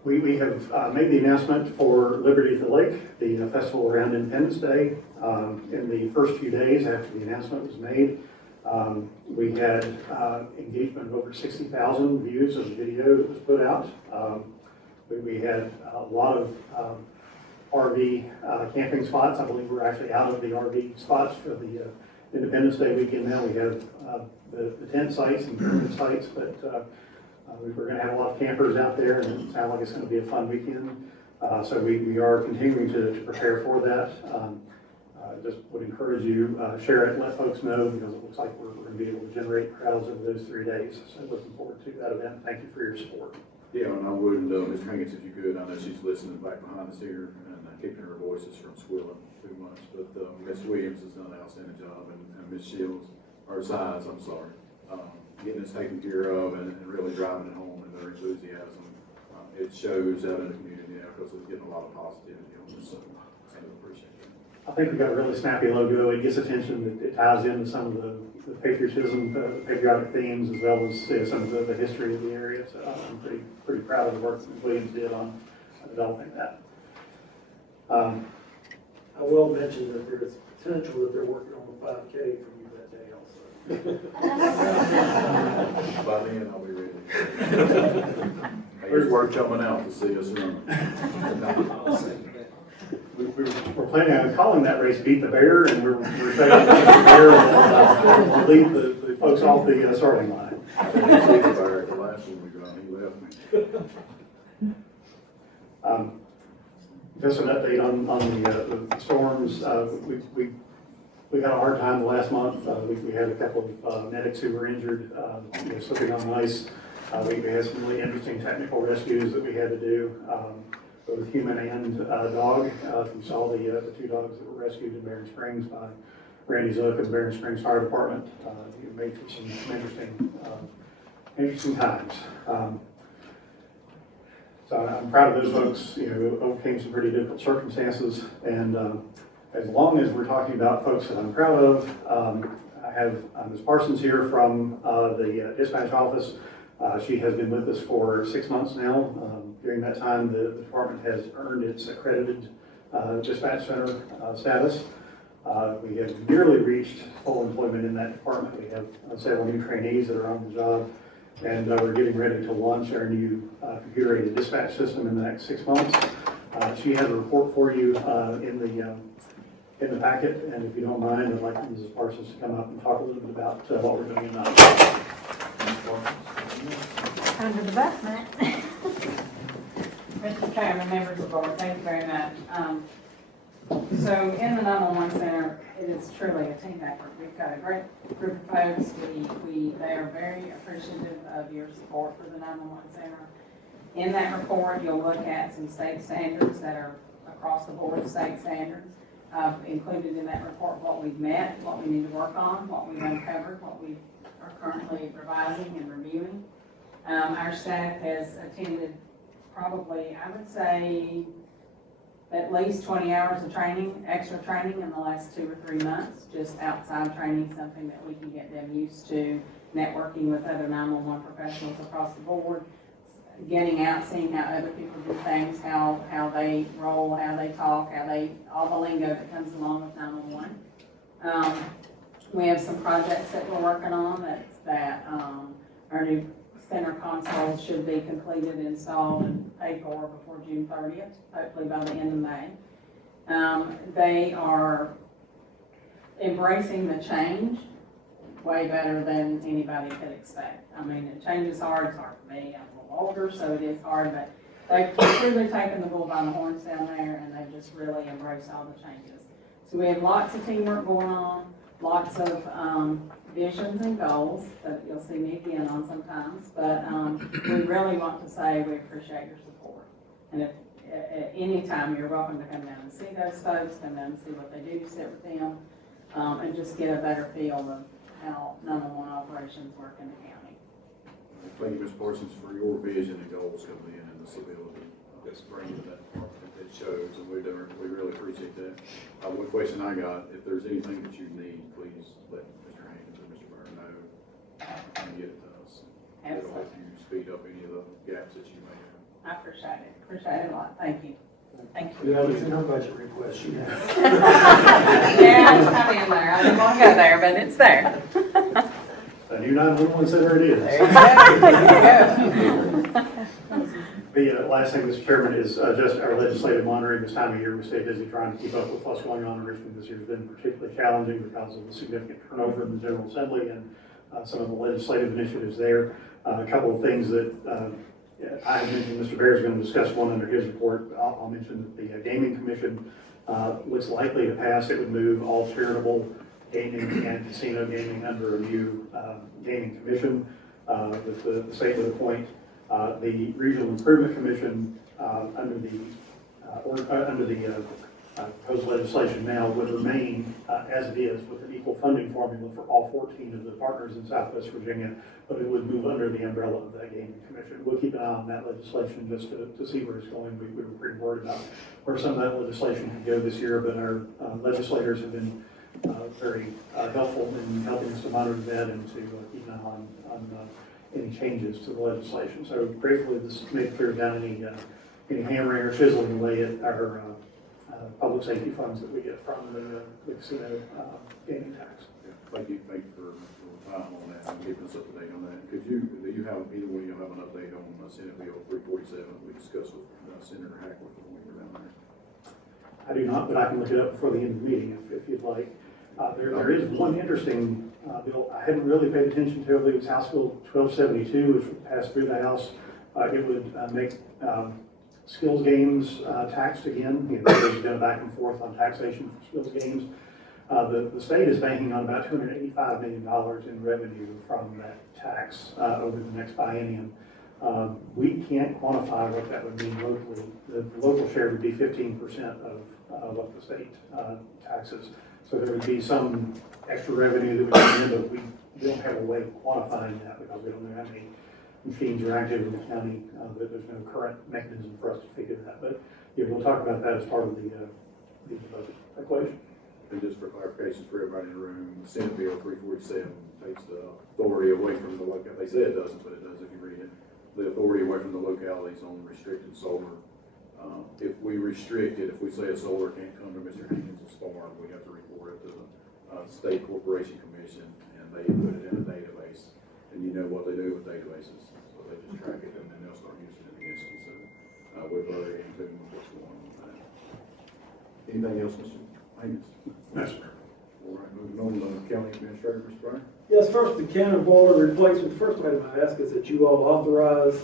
We have made the announcement for Liberty at the Lake, the festival around Independence Day. In the first few days after the announcement was made, we had engagement of over 60,000 views of the video that was put out. We had a lot of RV camping spots. I believe we're actually out of the RV spots for the Independence Day weekend now. We have the tent sites and permanent sites, but we're going to have a lot of campers out there, and it sounds like it's going to be a fun weekend. So we are continuing to prepare for that. Just would encourage you, share it, let folks know, because it looks like we're going to be able to generate crowds over those 3 days. So looking forward to that event. Thank you for your support. Yeah, and I would, Ms. Hankins, if you could, I know she's listening back behind us here and keeping her voices from squealing too much, but Ms. Williams has done an outstanding job, and Ms. Shields, or Sides, I'm sorry, getting this taken care of and really driving it home, and their enthusiasm. It shows out in the community now because we're getting a lot of positivity on this, so I appreciate it. I think we've got a really snappy logo. It gets attention. It ties into some of the patriotism, the patriotic themes, as well as some of the history of the area. So I'm pretty proud of the work that Williams did on developing that. I will mention that there's potential that they're working on the 5K for you that day also. By then, I'll be ready. There's work coming out to see us run. We're planning on calling that race "Beat the Bear," and we're saying the bear will lead the folks off the starting line. I didn't see the bear at the last one we got. He left me. Just an update on the storms. We had a hard time the last month. We had a couple of medics who were injured, slipping on ice. We had some really interesting technical rescues that we had to do, both human and dog. If you saw the 2 dogs that were rescued in Marion Springs by Randy Zook of the Marion Springs Fire Department, it made for some interesting times. So I'm proud of those folks, overcame some pretty difficult circumstances, and as long as we're talking about folks that I'm proud of, I have Ms. Parsons here from the dispatch office. She has been with us for 6 months now. During that time, the department has earned its accredited dispatch center status. We have nearly reached full employment in that department. We have several new trainees that are on the job, and we're getting ready to launch our new computer-aided dispatch system in the next 6 months. She has a report for you in the packet, and if you don't mind, I'd like Mrs. Parsons to come up and talk a little bit about what we're doing now. Under the bus, Matt. Mr. Chairman, members of the board, thank you very much. So in the 911 center, it is truly a team effort. We've got a great group of folks. They are very appreciative of your support for the 911 center. In that report, you'll look at some state standards that are across the board state standards. Included in that report what we've met, what we need to work on, what we've uncovered, what we are currently revising and reviewing. Our staff has attended probably, I would say, at least 20 hours of training, extra training in the last 2 or 3 months, just outside training, something that we can get them used to, networking with other 911 professionals across the board, getting out, seeing how other people do things, how they roll, how they talk, all the lingo that comes along with 911. We have some projects that we're working on that our new center console should be completed, installed, and paid for before June 30th, hopefully by the end of May. They are embracing the change way better than anybody could expect. I mean, the change is hard. It's hard for me. I'm a little older, so it is hard, but they've truly taken the bull by the horns down there, and they've just really embraced all the changes. So we have lots of teamwork going on. lots of visions and goals that you'll see me again on sometimes, but we really want to say we appreciate your support. And if at any time, you're welcome to come down and see those folks, come down and see what they do, sit with them, and just get a better feel of how 911 operations work in the county. Thank you, Ms. Parsons, for your vision and goals coming in and the stability that's bringing to that department. It shows, and we really appreciate that. One question I got, if there's anything that you need, please let Mr. Hankins or Mr. Byrne know and get it to us. It'll help you speed up any of the gaps that you may have. I appreciate it. Appreciate it a lot. Thank you. Thank you. Yeah, it's in her budget request, she has. Yeah, it's not in there. I didn't want to go there, but it's there. The new 911 center it is. There you go. The last thing, Mr. Chairman, is just our legislative monitoring. This time of year, we stay busy trying to keep up with what's going on in Richmond. This year has been particularly challenging because of the significant turnover in the General Assembly and some of the legislative initiatives there. A couple of things that I have mentioned, Mr. Bear is going to discuss one under his report. I'll mention that the Gaming Commission looks likely to pass. It would move all charitable gaming and casino gaming under a new gaming commission with the state of the point. The Regional Improvement Commission under the proposed legislation now would remain as it is with an equal funding formula for all 14 of the partners in Southwest Virginia, but it would move under the umbrella of that gaming commission. We'll keep an eye on that legislation just to see where it's going. We were pretty worried about where some of that legislation could go this year, but our legislators have been very helpful in helping us to monitor that and to keep an eye on any changes to the legislation. So gratefully this may clear down any hammering or chiseling away at our public safety funds that we get from the casino gaming tax. Yeah, thank you for your time on that and keeping us up to date on that. Do you have, either one of you have an update on Senate Bill 347 we discussed with Senator Hackworth when we were down there? I do not, but I can look it up before the end of the meeting if you'd like. There is one interesting bill I hadn't really paid attention to. I believe it's House Bill 1272, which passed through the House. It would make skills games taxed again. There's been a back and forth on taxation for skills games. The state is banking on about $285 million in revenue from that tax over the next biennium. We can't quantify what that would mean locally. The local share would be 15% of what the state taxes. So there would be some extra revenue that would come in, but we don't have a way of quantifying that because we don't know how many machines are active in the county. There's no current mechanism for us to figure that. But yeah, we'll talk about that as part of the budget equation. And just for clarification for everybody in the room, Senate Bill 347 takes the authority away from the local. They say it doesn't, but it does if you read it. The authority away from the localities on restricted solar. If we restrict it, if we say a solar can't come to Mr. Hankins' farm, we have to report it to the State Corporation Commission, and they put it in a database. And you know what they do with databases, so they just track it, and then they'll start using it against you. So we're very in tune with what's going on with that. Anything else, Mr. Hankins? Yes, sir. All right, moving on to the county administrator, Mr. Brown. Yes, first, the county boiler replacement. First item I ask is that you all authorize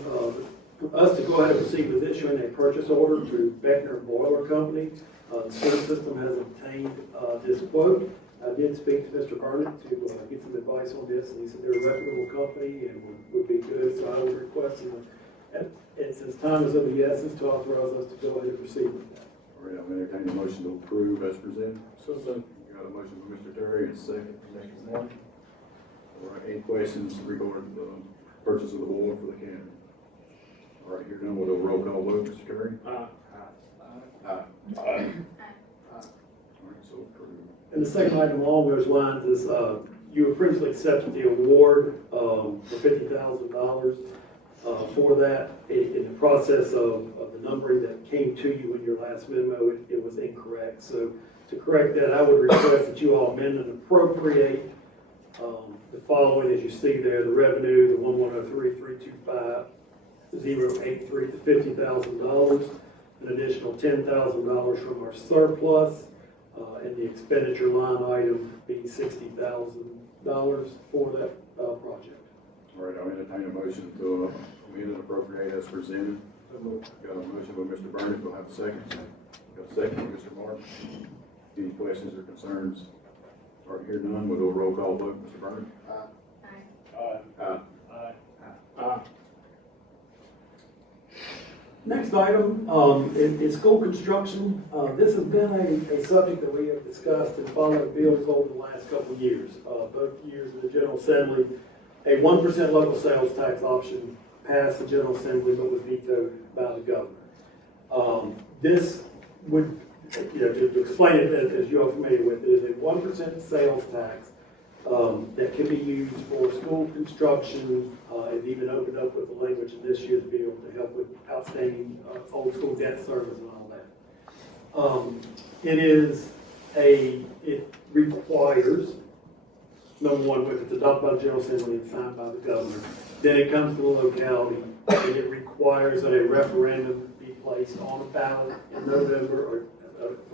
us to go ahead and proceed with issuing a purchase order to Beckner Boiler Company. The school system has obtained this quote. I did speak to Mr. Burnett to get some advice on this, and he said they're a reputable company and would be good, so I would request him, and since time is of the essence, to authorize us to go ahead and proceed with that. All right, I'm entertaining a motion to approve as presented. So, got a motion from Mr. Terry and a second from Mr. Moore. All right, any questions regarding the purchase of the boiler for the county? All right, here none, we'll do a roll call vote, Mr. Terry. Aye. All right, so approved. And the second item along those lines is you previously accepted the award for $50,000 for that. In the process of the numbering that came to you in your last memo, it was incorrect. So to correct that, I would request that you all amend and appropriate the following as you see there: the revenue, the 1103,325,083 to $50,000, an additional $10,000 from our surplus, and the expenditure line item being $60,000 for that project. All right, I'll entertain a motion to amend and appropriate as presented. Got a motion by Mr. Burnett, we'll have a second. Got a second by Mr. Martin. Any questions or concerns All right, here none, we'll do a roll call vote. Mr. Bernard? Next item, is school construction. This has been a subject that we have discussed and followed bills over the last couple of years. Both years in the General Assembly, a 1% local sales tax option passed the General Assembly but was vetoed by the governor. This would, to explain it as you're familiar with, it is a 1% sales tax that can be used for school construction. It even opened up with the language in this year's bill to help with outstanding old school debt service and all that. It requires, number one, if it's adopted by the General Assembly and signed by the governor, then it comes to the locality and it requires that a referendum be placed on a ballot in November or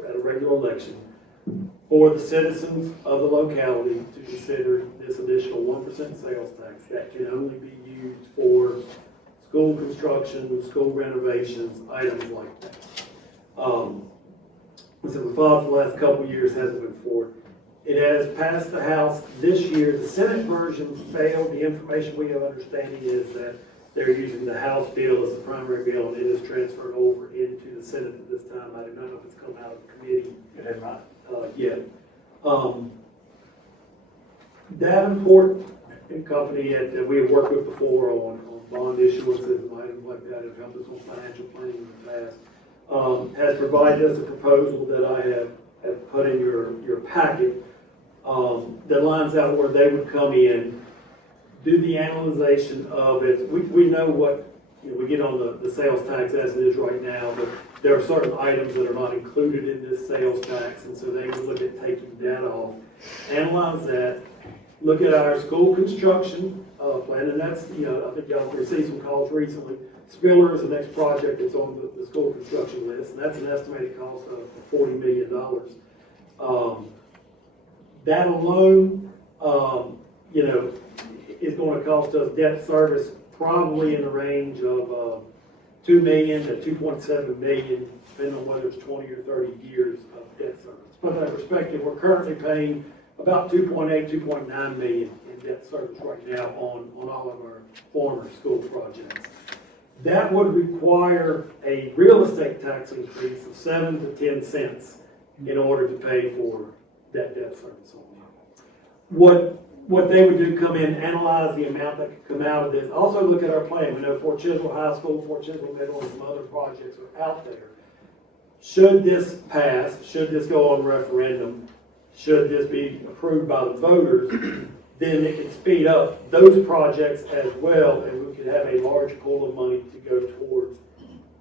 at a regular election for the citizens of the locality to consider this additional 1% sales tax that can only be used for school construction, school renovations, items like that. So the thought for the last couple of years hasn't been forward. It has passed the House this year. The Senate version failed. The information we have understanding is that they're using the House bill as the primary bill, and it is transferred over into the Senate at this time. I do not know if it's come out of the committee. It has not yet. Davenport and company that we have worked with before on bond issuances and items like that have helped us on financial planning in the past, has provided us a proposal that I have put in your packet that lines out where they would come in, do the analyzation of it. We know what we get on the sales tax as it is right now, but there are certain items that are not included in this sales tax, and so they would look at taking that off, analyze that, look at our school construction plan, and that's, I think y'all received some calls recently. Spiller is the next project that's on the school construction list, and that's an estimated cost of $40 million. That alone, is going to cost us debt service probably in the range of $2 million to $2.7 million, depending on whether it's 20 or 30 years of debt service. Put that in perspective, we're currently paying about $2.8, $2.9 million in debt service right now on all of our former school projects. That would require a real estate tax increase of 7 to 10 cents in order to pay for that debt service on that. What they would do, come in, analyze the amount that could come out of this. Also look at our plan. We know Fort Chiswell High School, Fort Chiswell Middle, and some other projects are out there. Should this pass, should this go on referendum, should this be approved by the voters, then it can speed up those projects as well, and we could have a large pool of money to go towards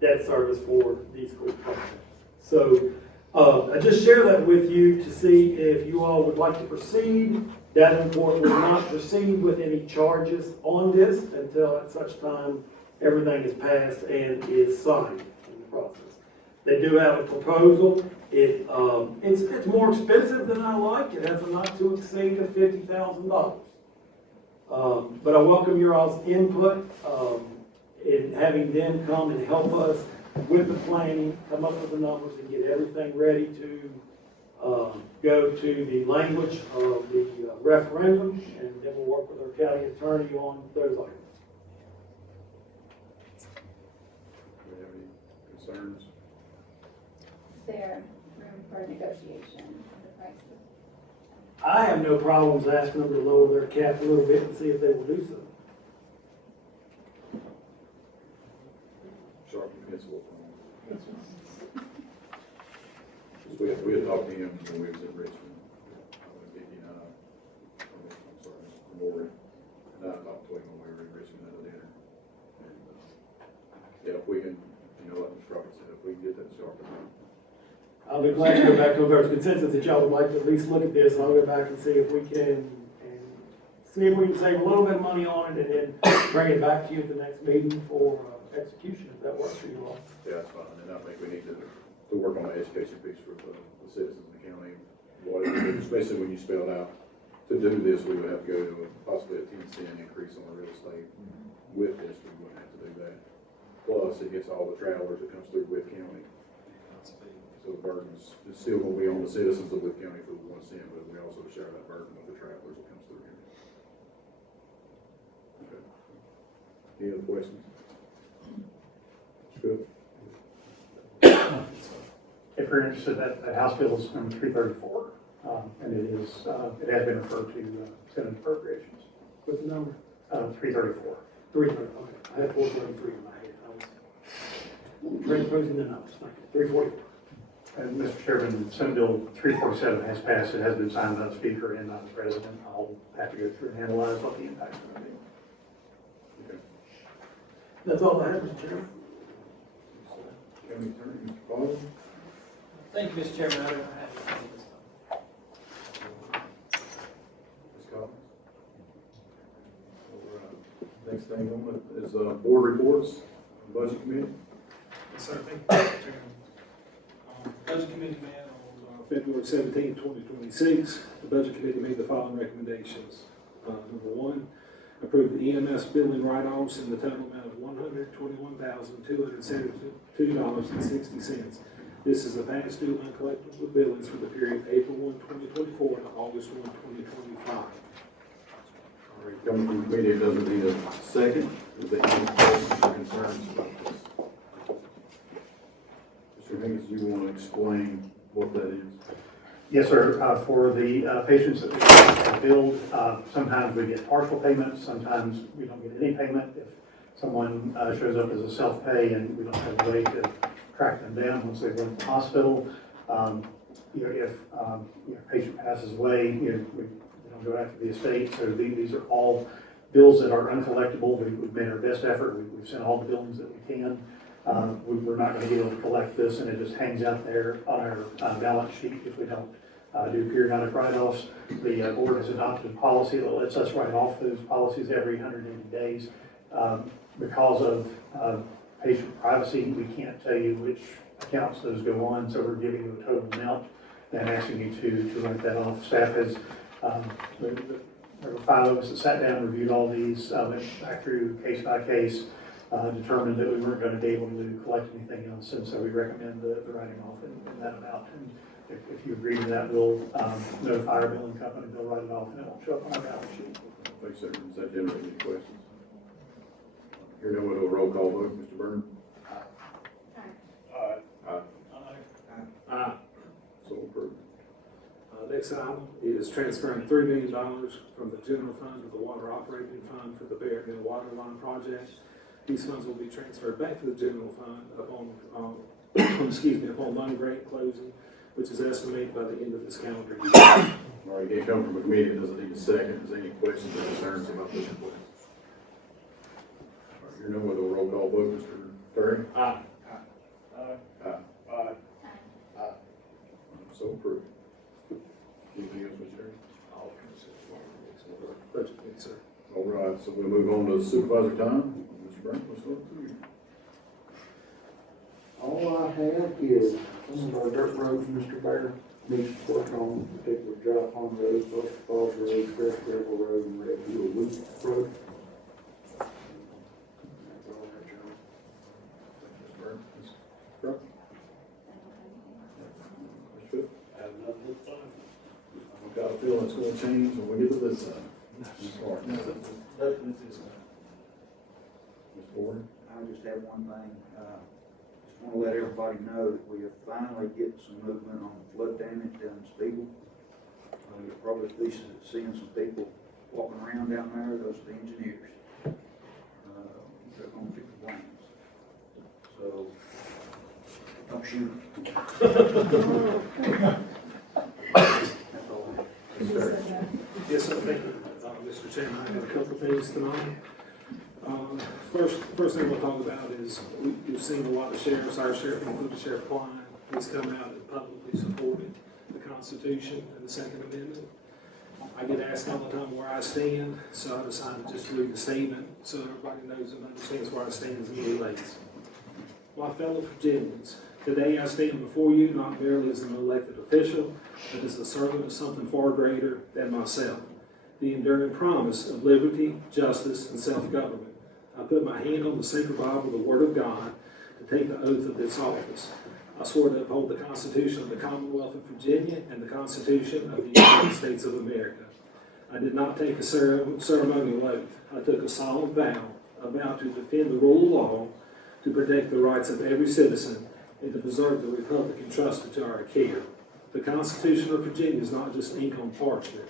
debt service for these school projects. So I just share that with you to see if you all would like to proceed. Davenport will not proceed with any charges on this until at such time everything is passed and is signed in the process. They do have a proposal. It's more expensive than I like. It has a not to exceed of $50,000. But I welcome your all's input in having them come and help us with the planning, come up with the numbers, and get everything ready to go to the language of the referendum, and then we'll work with our county attorney on those items. Do we have any concerns? Is there room for negotiation on the prices? I have no problems asking them to lower their cap a little bit and see if they will do so. Sharp pencil. We had talked to him when we was in Richmond. Memorial. And I talked to him when we were in Richmond at a dinner. And yeah, if we can, like Mr. Roberts said, if we can get that sharpened up. I'll be glad to go back to a vote consensus that y'all would like to at least look at this. I'll go back and see if we can, see if we can save a little bit of money on it, and then bring it back to you at the next meeting for execution, if that works for you all. Yeah, that's fine. And I think we need to work on the education piece for the citizens of the county. Especially when you spelled out, to do this, we would have to go to possibly a 10-cent increase on the real estate. With this, we wouldn't have to do that. Plus, it gets all the travelers that comes through Wythe County. So the burden is still gonna be on the citizens of Wythe County if we want to send, but we also share that burden with the travelers that comes through here. Okay. Any other questions? Good. If you're interested, that House bill is number 334, and it has been referred to Senate Appropriations. What's the number? 334. 330, okay. I had 433 in my head. I was transposing the numbers. Thank you. 344. And Mr. Chairman, Senate Bill 347 has passed. It has been signed by the Speaker and by the President. I'll have to go through and analyze what the impacts are going to be. Okay. That's all I have, Mr. Chairman. County Attorney, Mr. Fowler? Thank you, Mr. Chairman. I don't have anything this time. Ms. Collins? All right. Next thing on it is board reports, budget committee. Yes, sir. Thank you, Mr. Chairman. Budget committee met on February 17, 2026. The budget committee made the following recommendations. Number one, approve the EMS billing write-offs in the total amount of $121,272.60. This is the past due uncollectible billings for the period April 1, 2024 to August 1, 2025. All right, coming from the committee, it doesn't need a second. Is there any questions or concerns about this? Mr. Higgins, do you want to explain what that is? Yes, sir. For the patients that we billed, sometimes we get partial payments, sometimes we don't get any payment. If someone shows up as a self-pay and we don't have a way to track them down once they've left the hospital, if a patient passes away, we don't go after the estate. So these are all bills that are uncollectible. We've made our best effort. We've sent all the billings that we can. We're not going to be able to collect this, and it just hangs out there on our balance sheet if we don't do periodic write-offs. The board has adopted a policy that lets us write off those policies every 180 days. Because of patient privacy, we can't tell you which accounts those go on, so we're giving you a total amount and asking you to write that off. Staff has, there were 5 of us that sat down and reviewed all these, went back through case by case, determined that we weren't going to be able to collect anything else, and so we recommend the writing off in that amount. And if you agree to that, we'll notify our billing company, they'll write it off, and it won't show up on our balance sheet. Thanks, sir. Does that generate any questions? Here now we'll do a roll call vote. Mr. Byrne? Aye. Aye. Aye. So approved. Next item is transferring $3 million from the general fund to the water operating fund for the Bear Hill Water Line project. These funds will be transferred back to the general fund upon, upon loan grant closing, which is estimated by the end of this calendar year. All right, it come from a committee that doesn't need a second. Is there any questions or concerns about this request? All right, here now we'll do a roll call vote. Mr. Terry? Aye. Aye. Aye. Aye. So approved. Anything else, Mr. Terry? Budget committee, sir. All right, so we'll move on to supervisor time. Mr. Byrne, what's going on? All I have is some of our dirt roads, Mr. Bear needs to work on, particularly Dry Pond Road, Buster Falls Road, Fresh Gravel Road, and Red Hill Loop Road. That's all I have, Chairman. Mr. Byrne, Ms. Crook? Mr. Phil? I have nothing to say. I've got a feeling it's going to change when we get to this side. Ms. Clark? Ms. Ford? I just have one thing, just want to let everybody know that we have finally get some movement on the flood damage down in Spiegel. You'll probably be seeing some people walking around down there, those are the engineers. They're going to fix the plans. So, don't shoot them. That's all I have. Yes, sir. Thank you, Mr. Chairman. I have a couple of things tonight. First thing we'll talk about is we've seen a lot of sheriffs, our sheriff, including Sheriff Klein, he's come out and publicly supported the Constitution and the Second Amendment. I get asked all the time where I stand, so I decided just to read the statement so everybody knows and understands where I stand as it relates. My fellow Virginians, today I stand before you not merely as an elected official, but as the servant of something far greater than myself, the enduring promise of liberty, justice, and self-government. I put my hand on the sacred Bible, the Word of God, to take the oath of this office. I swore to uphold the Constitution of the Commonwealth of Virginia and the Constitution of the United States of America. I did not take a ceremonial oath. I took a solemn vow to defend the rule of law, to protect the rights of every citizen, and to preserve the republic entrusted to our care. The Constitution of Virginia is not just ink on parchment.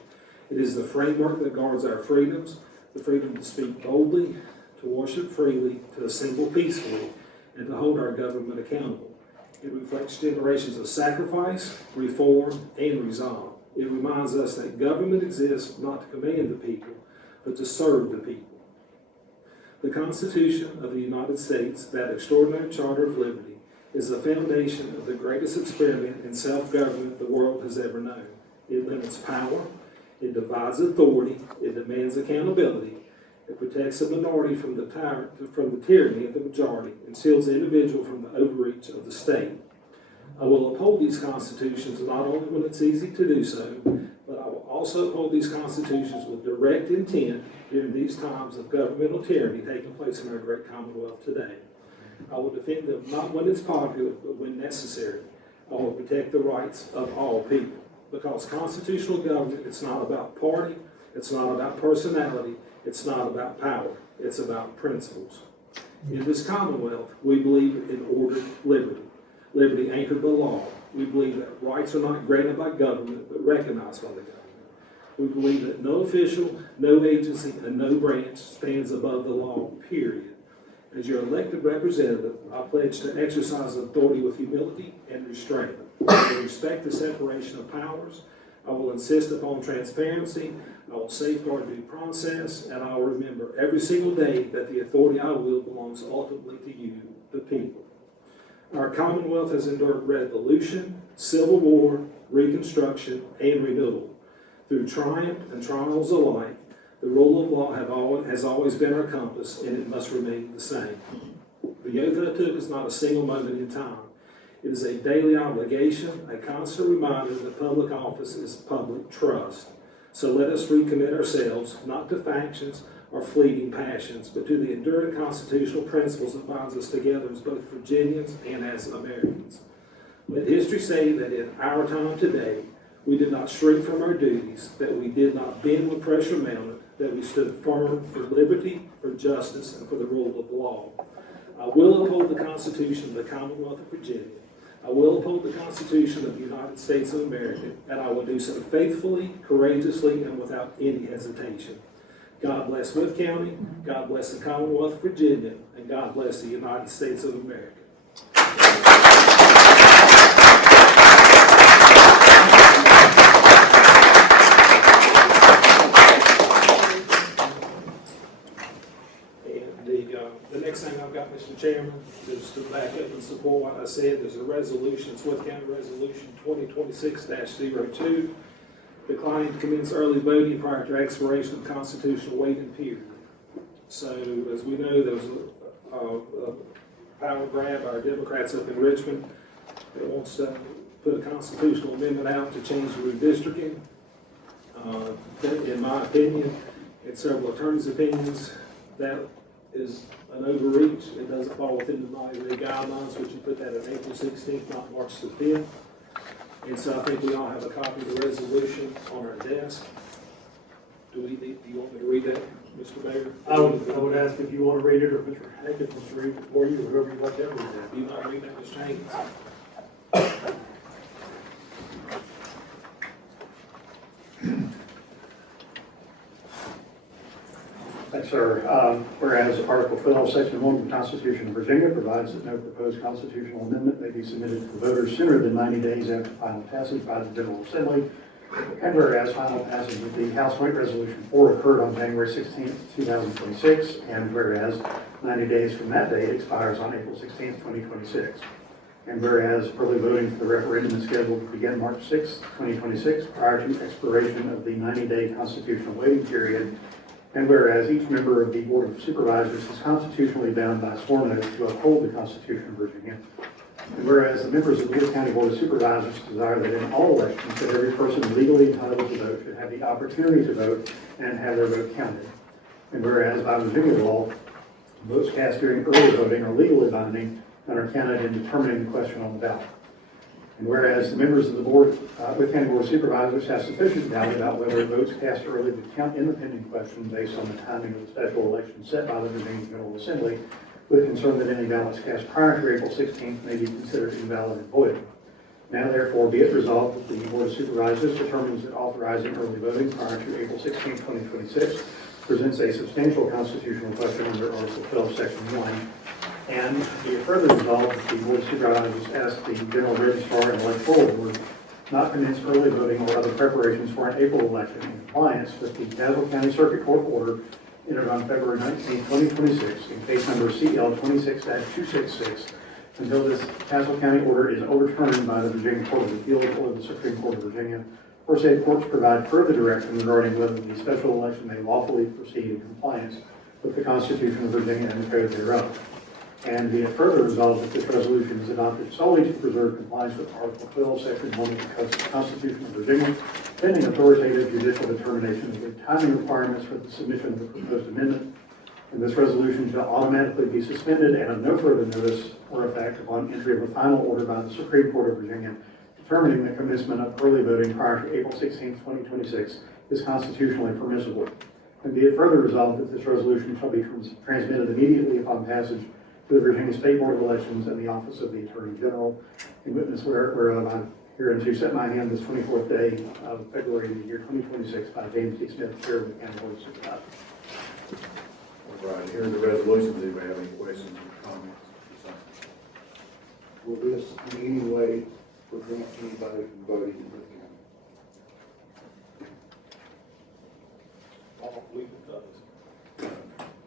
It is the framework that guards our freedoms, the freedom to speak boldly, to worship freely, to assemble peacefully, and to hold our government accountable. It reflects generations of sacrifice, reform, and resolve. It reminds us that government exists not to command the people, but to serve the people. The Constitution of the United States, that extraordinary charter of liberty, is the foundation of the greatest experiment in self-government the world has ever known. It limits power, it divides authority, it demands accountability, it protects the minority from the tyranny of the majority, and shields the individual from the overreach of the state. I will uphold these constitutions not only when it's easy to do so, but I will also uphold these constitutions with direct intent during these times of governmental tyranny taking place in our great Commonwealth today. I will defend them not when it's popular, but when necessary. I will protect the rights of all people. Because constitutional government, it's not about party, it's not about personality, it's not about power, it's about principles. In this Commonwealth, we believe in ordered liberty, liberty anchored by law. We believe that rights are not granted by government, but recognized by the government. We believe that no official, no agency, and no branch stands above the law, period. As your elected representative, I pledge to exercise authority with humility and restraint. I will respect the separation of powers. I will insist upon transparency. I will safeguard due process, and I will remember every single day that the authority I wield belongs ultimately to you, the people. Our Commonwealth has endured revolution, civil war, reconstruction, and renewal. Through triumph and trials alike, the rule of law has always been our compass, and it must remain the same. The oath I took is not a single moment in time. It is a daily obligation, a constant reminder that public office is public trust. So let us recommit ourselves, not to factions or fleeting passions, but to the enduring constitutional principles that binds us together as both Virginians and as Americans. Let history say that in our time today, we did not shrink from our duties, that we did not bend when pressure mounted, that we stood firm for liberty, for justice, and for the rule of law. I will uphold the Constitution of the Commonwealth of Virginia. I will uphold the Constitution of the United States of America, and I will do so faithfully, courageously, and without any hesitation. God bless Wythe County, God bless the Commonwealth of Virginia, and God bless the United States of America. The next thing I've got, Mr. Chairman, is to back up and support what I said. There's a resolution, it's Wythe County Resolution 2026-02, declining to commence early voting prior to expiration of the constitutional waiting period. So, as we know, there was a power grab by our Democrats up in Richmond that wants to put a constitutional amendment out to change the redistricting. In my opinion, and several attorneys' opinions, that is an overreach. It doesn't fall within the 90-day guidelines, which you put that on April 16th, not March the 5th. And so I think we all have a copy of the resolution on our desk. Do you want me to read that, Mr. Mayor? I would ask if you want to read it, or Mr. Hankins wants to read it for you, or whoever you'd like to read that. Do you want to read that, Mr. Hankins? Thanks, sir. Whereas Article 12, Section 1 of the Constitution of Virginia provides that no proposed constitutional amendment may be submitted to the voters sooner than 90 days after final passage by the General Assembly. And whereas final passage of the House Joint Resolution 4 occurred on January 16, 2026, and whereas 90 days from that date expires on April 16, 2026. And whereas early voting for the referendum is scheduled to begin March 6, 2026, prior to expiration of the 90-day constitutional waiting period. And whereas each member of the Board of Supervisors is constitutionally bound by sworn oath to uphold the Constitution of Virginia. And whereas the members of the Wythe County BoS desire that in all elections that every person legally entitled to vote should have the opportunity to vote and have their vote counted. And whereas by Virginia law, votes cast during early voting are legally binding, and are counted in determining the question on the ballot. And whereas the members of the board, Wythe County BoS Supervisors have sufficient doubt about whether votes cast early would count in the pending question based on the timing of the special election set by the Virginia General Assembly, with concern that any ballots cast prior to April 16th may be considered invalid and void. Now therefore be it resolved that the Board of Supervisors determines that authorizing early voting prior to April 16, 2026 presents a substantial constitutional question under Article 12, Section 1. And be it further resolved that the Board of Supervisors ask the General Registrar and Electoral Board not commence early voting or other preparations for an April election in compliance with the Tazewell County Circuit Court order entered on February 19, 2026 in case number CL 26-266 until this Tazewell County order is overturned by the Virginia Court of Appeals or the Supreme Court of Virginia, or said courts provide further direction regarding whether the special election may lawfully proceed in compliance with the Constitution of Virginia and the code thereof. And be it further resolved that this resolution is adopted solely to preserve compliance with Article 12, Section 1 of the Constitution of Virginia, pending authoritative judicial determination of the timing requirements for the submission of the proposed amendment. And this resolution shall automatically be suspended and of no further notice or effect upon entry of a final order by the Supreme Court of Virginia determining the commencement of early voting prior to April 16, 2026 is constitutionally permissible. And be it further resolved that this resolution shall be transmitted immediately upon passage to the Virginia State Board of Elections and the Office of the Attorney General. In witness whereof I hereunto set my hand this 24th day of February in the year 2026 by James D. Smith, Chair of the County Board of Supervisors. All right, here are the resolutions. Do you have any questions or comments? Will this in any way prevent anybody from voting in Wythe County? I don't believe it does.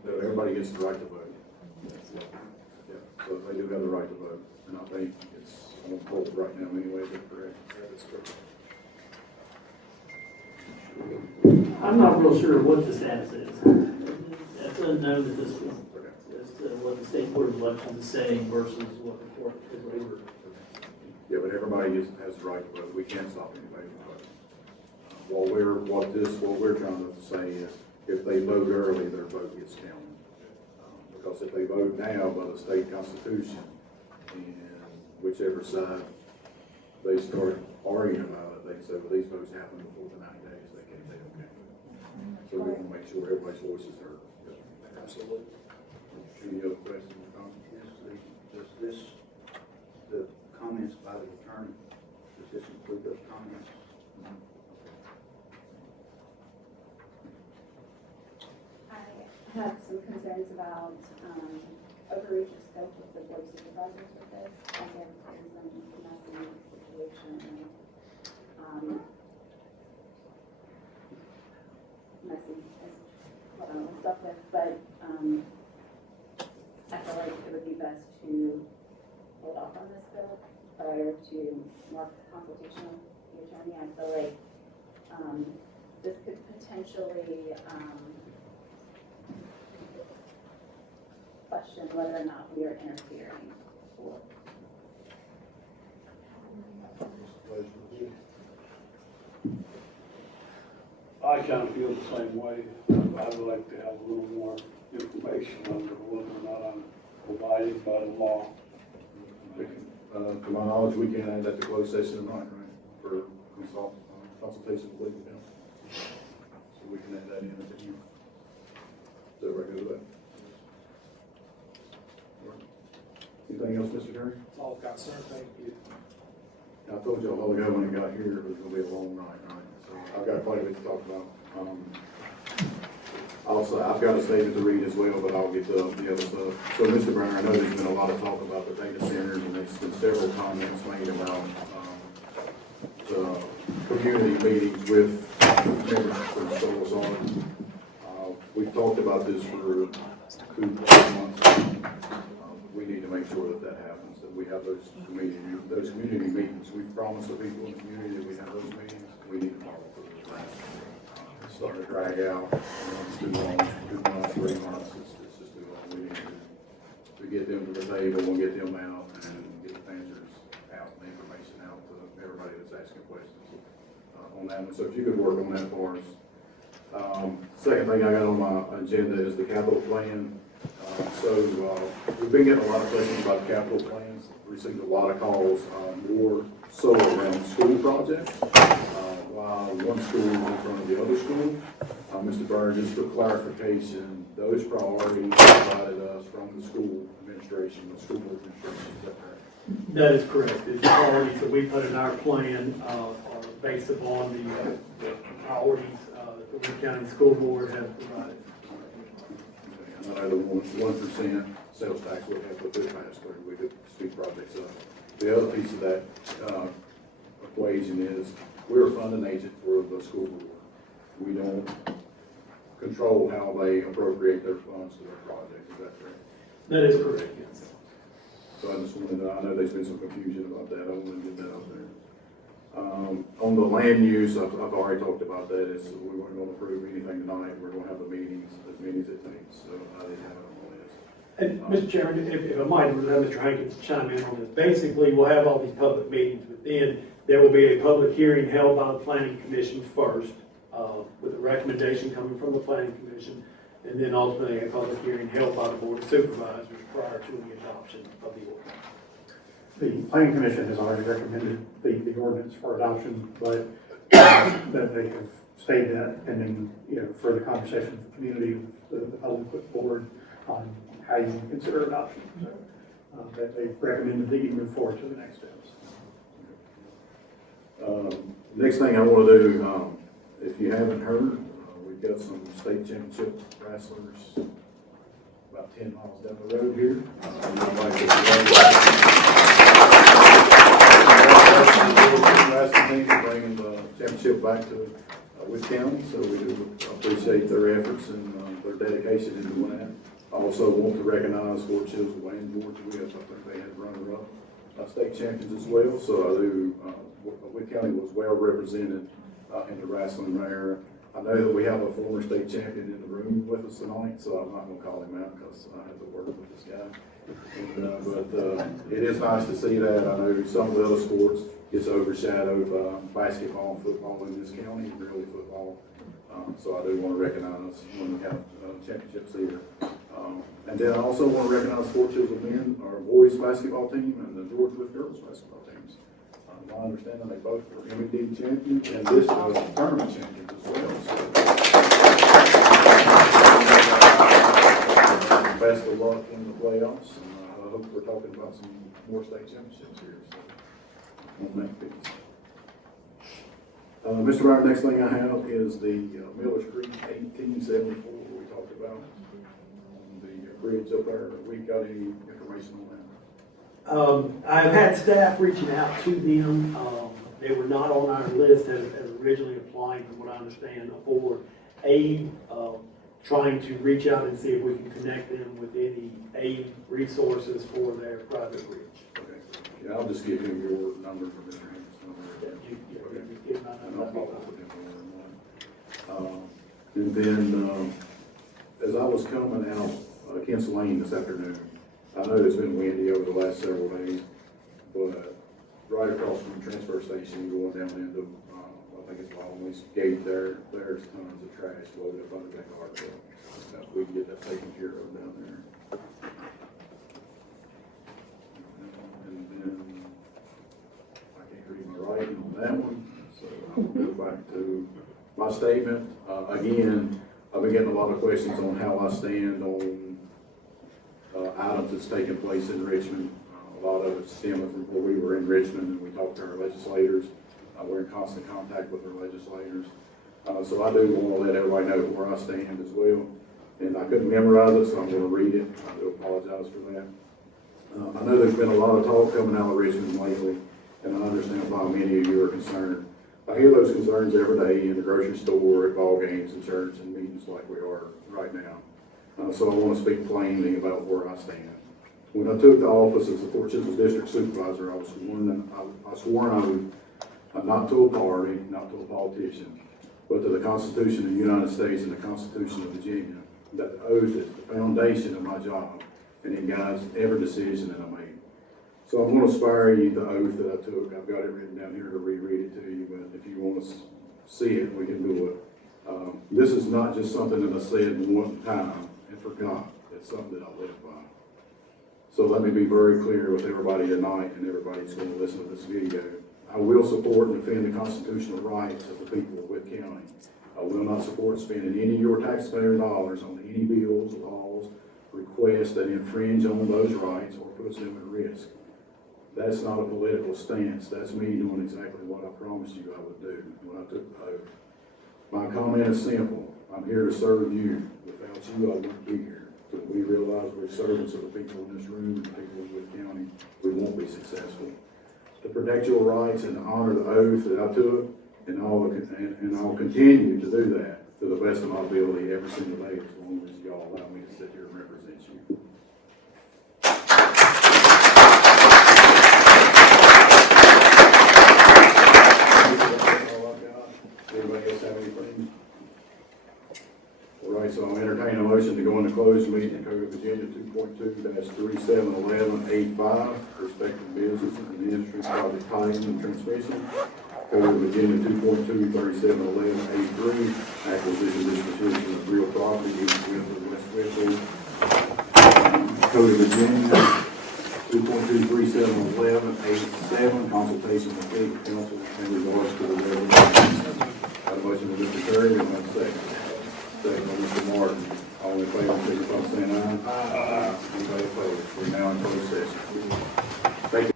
No, everybody gets the right to vote. Yeah, so they do have the right to vote. And I think it's on hold right now anyway, is that correct? Yeah, that's correct. I'm not real sure what the status is. It's unknown at this point as to what the State Board of Elections is saying versus what the court has ordered. Yeah, but everybody has the right to vote. We can't stop anybody from voting. What we're trying to say is, if they vote early, their vote gets counted. Because if they vote now by the state constitution, and whichever side they start arguing about it, they say, well, these votes happened before the 90 days, they don't count. So we want to make sure everybody's voice is heard. Absolutely. Any other questions or comments? Does this, the comments by the attorney, does this include those comments? I have some concerns about overreach of scope with the Board of Supervisors with this. I think there's a messy situation and messy is what I'm stuck with, but I feel like it would be best to hold off on this bill prior to more consultation with the attorney. I feel like this could potentially question whether or not we are interfering. I kind of feel the same way. I'd like to have a little more information on whether or not I'm provided by the law. To my knowledge, we can add that to closed session tonight, right? For consultation with legal counsel. So we can add that in if you. Is that right, good with that? Anything else, Mr. Terry? That's all I've got, sir. Thank you. I told you a while ago when I got here, it was gonna be a long night, right? So I've got quite a bit to talk about. Also, I've got a statement to read as well, but I'll get the other stuff. So, Mr. Brown, I know there's been a lot of talk about the data centers, and there's been several comments made about the community meetings with members from schools on. We've talked about this for 2 months. We need to make sure that that happens, that we have those community meetings. We've promised the people in the community that we have those meetings. We need to follow through with that. It's starting to drag out. It's too long, 2 months, 3 months. It's just too long. We need to get them to the table and get them out and get the answers out and the information out to everybody that's asking questions on that. So if you could work on that for us. Second thing I got on my agenda is the capital plan. We've been getting a lot of questions about capital plans, received a lot of calls, more so around school projects. While one school is in front of the other school, Mr. Byrne, just for clarification, those priorities provided us from the school administration, the school board administration, is that correct? That is correct. The priorities that we put in our plan are based upon the priorities that the Wythe County School Board has provided. I know the 1% sales tax would have put this pass through, we could speed projects up. The other piece of that equation is we're a funding agent for the school board. We don't control how they appropriate their funds to their projects, is that correct? That is correct, yes. So I just wanted to, I know there's been some confusion about that, I wanted to get that out there. On the land use, I've already talked about that, we weren't going to approve anything tonight, we're going to have the meetings, as many as it takes, so I didn't have it on the list. And Mr. Chairman, if I might, let Mr. Hankins chime in on this. Basically, we'll have all these public meetings, but then there will be a public hearing held by the Planning Commission first, with a recommendation coming from the Planning Commission, and then ultimately a public hearing held by the Board of Supervisors prior to the adoption of the ordinance. The Planning Commission has already recommended the ordinance for adoption, but that they have stated that pending, further conversation with the community, the public put forward on how you consider adoption. So that they've recommended that you move forward to the next steps. Next thing I want to do, if you haven't heard, we've got some state championship wrestlers about 10 miles down the road here. Wrestling team bringing the championship back to Wythe County, so we do appreciate their efforts and their dedication in doing that. I also want to recognize Fort Chills of Wayne, Georgia. I think they had runner-up state champions as well, so I do, Wythe County was well represented in the wrestling there. I know that we have a former state champion in the room with us tonight, so I'm not going to call him out because I have to work with this guy. But it is nice to see that. I know some of the other sports gets overshadowed by basketball and football in this county, really football. So I do want to recognize when we have championships here. And then I also want to recognize Fort Chills of Men, our boys basketball team, and the George Wythe girls basketball teams. My understanding, they both were MED champions and this tournament champions as well. So, best of luck in the playoffs, and I hope we're talking about some more state championships here. So, on that piece. Mr. Ryder, next thing I have is the Miller Street 1874 we talked about. The bridge up there. We got any information on that? I've had staff reaching out to them. They were not on our list as originally applying, from what I understand, for aid, trying to reach out and see if we can connect them with any aid resources for their private bridge. Okay. Yeah, I'll just give him your number for Mr. Henderson. And then, as I was coming out Kansas Lane this afternoon, I know it's been windy over the last several days, but right across from the transfer station, going down into, I think it's Longleat's gate there, there's tons of trash loaded up under that guardrail. We can get that taken care of down there. And then, I can't read my writing on that one, so I'll go back to my statement. Again, I've been getting a lot of questions on how I stand on items that's taken place in Richmond. A lot of it stemming from where we were in Richmond and we talked to our legislators. We're in constant contact with our legislators. So I do want to let everybody know where I stand as well. And I couldn't memorize it, so I'm going to read it. I do apologize for that. I know there's been a lot of talk coming out of Richmond lately, and I understand why many of you are concerned. I hear those concerns every day in the grocery store, at ball games, and church, and meetings like we are right now. So I want to speak plainly about where I stand. When I took the office as the Fort Chills District Supervisor, I was sworn I would not to a party, not to a politician, but to the Constitution of the United States and the Constitution of Virginia. That the oath is the foundation of my job, and it guides every decision that I make. So I'm going to spare you the oath that I took. I've got it written down here to reread it to you, but if you want to see it, we can do it. This is not just something that I said one time and forgot. It's something that I live by. So let me be very clear with everybody tonight and everybody that's going to listen to this video. I will support and defend the constitutional rights of the people of Wythe County. I will not support spending any of your taxpayer dollars on any bills, laws, requests that infringe on those rights or puts them at risk. That's not a political stance. That's me doing exactly what I promised you I would do when I took the oath. My comment is simple. I'm here to serve you. Without you, I wouldn't be here. So we realize we're servants of the people in this room and the people of Wythe County. We won't be successful. To protect your rights and to honor the oath that I took, and I'll continue to do that to the best of my ability every single day as long as y'all allow me to sit here and represent you. Anybody else have anything? All right, so I'll entertain a motion to go into closed meeting, Code of Virginia 2.2-3711A5, respective businesses and industry, project types and transmission. Code of Virginia 2.2-3711A3, acquisition, disposition of real property, east West or West Westfield. Code of Virginia 2.2-3711A7, consultation with legal counsel in regards to the resolution. Got a motion by Mr. Terry, and a second. Second by Mr. Martin. All in favor, signify by saying aye. Aye. Anybody opposed? We're now in closed session. Thank you.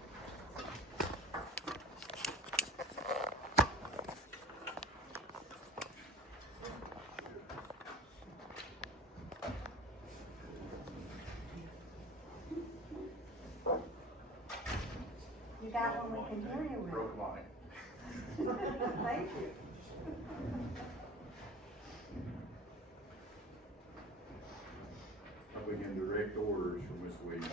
You got one we can hear you with. Broke mine. Thank you. I begin direct orders from Ms. Williams.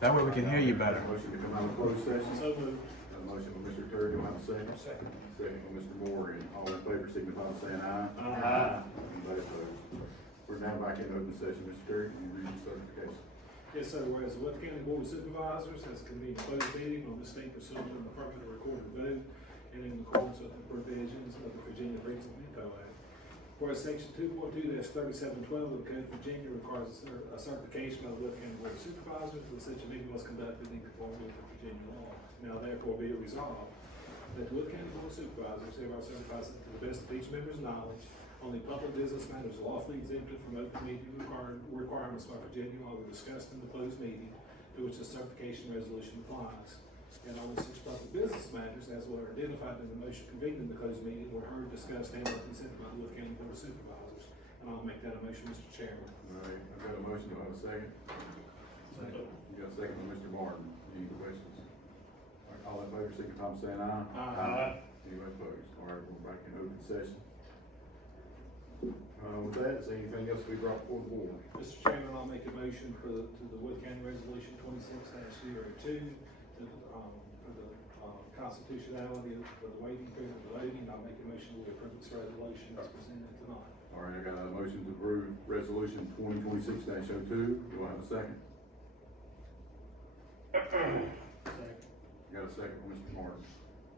That way we can hear you better. Motion to come out of closed session. So moved. Got a motion by Mr. Terry, do I have a second? Second. Second by Mr. Moore, and all in favor, signify by saying aye. Aye. Anybody opposed? We're now back in open session. Mr. Terry, can you read the certification? Yes, sir. Whereas the Wythe County BoS of Supervisors has convened a closed meeting on this date pursuant to an affirmative recorded vote and in accordance with the provisions of the Virginia Freedom of Info Act. Whereas section 2.2-3712 of the Code of Virginia requires a certification by the Wythe County BoS of Supervisors that such a meeting was conducted in conformity with Virginia law. Now therefore be it resolved that the Wythe County BoS of Supervisors hereby certifies that to the best of each member's knowledge, only public business matters lawfully exempted from open meeting requirements by Virginia law were discussed in the closed meeting to which the certification resolution applies. And only such public business matters as were identified in the motion convened in the closed meeting were heard, discussed, and or considered by the Wythe County BoS of Supervisors. And I'll make that a motion, Mr. Chairman. All right, I've got a motion, do I have a second? Second. You got a second by Mr. Martin. Any questions? All right, all in favor, signify by saying aye. Aye. Anybody opposed? All right, we're back in open session. With that, is there anything else we brought before the board? Mr. Chairman, I'll make a motion to the Wythe County Resolution 26-02 for the constitutionality of the waiting period of the voting. I'll make a motion to approve this resolution as presented tonight. All right, I got a motion to approve resolution 2026-02. Do I have a second? Second. Got a second from Mr. Martin.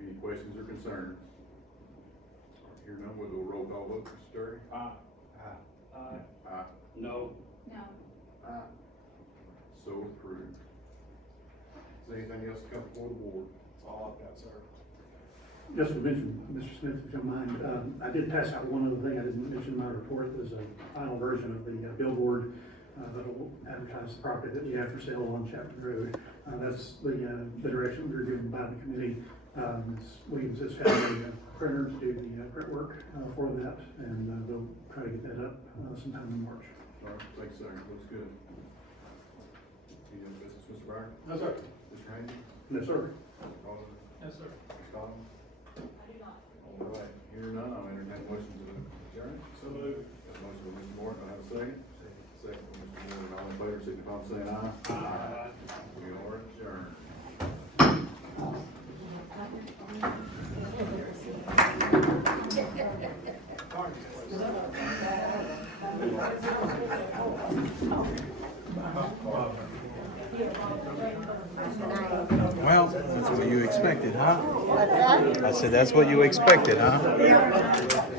Any questions or concerns? Here none, we'll do a roll call vote. Mr. Terry? Aye. Aye. Aye. Aye. No. No. Aye. So approved. Is there anything else to come before the board? That's all I've got, sir. Just to mention, Mr. Smith, if you don't mind, I did pass out one other thing I didn't mention in my report. There's a final version of the billboard that will advertise the property that you have for sale on Chapman Road. That's the direction we were given by the committee. Ms. Williams has had a printer to do the print work for that, and they'll try to get that up sometime in March. All right, thanks, sir. Looks good. Any other business, Mr. Byron? No, sir. Mr. Haney? Yes, sir. Mr. Collins? Yes, sir. Mr. Collins? I do not. All right, here none, I'll entertain a motion to adjourn. So moved. Got a motion by Mr. Morton, I have a second. Second by Mr. Morton, all in favor, signify by saying aye. Aye. We are adjourned. Well, That's what you expected, huh? What's that? I said, that's what you expected, huh? Yeah.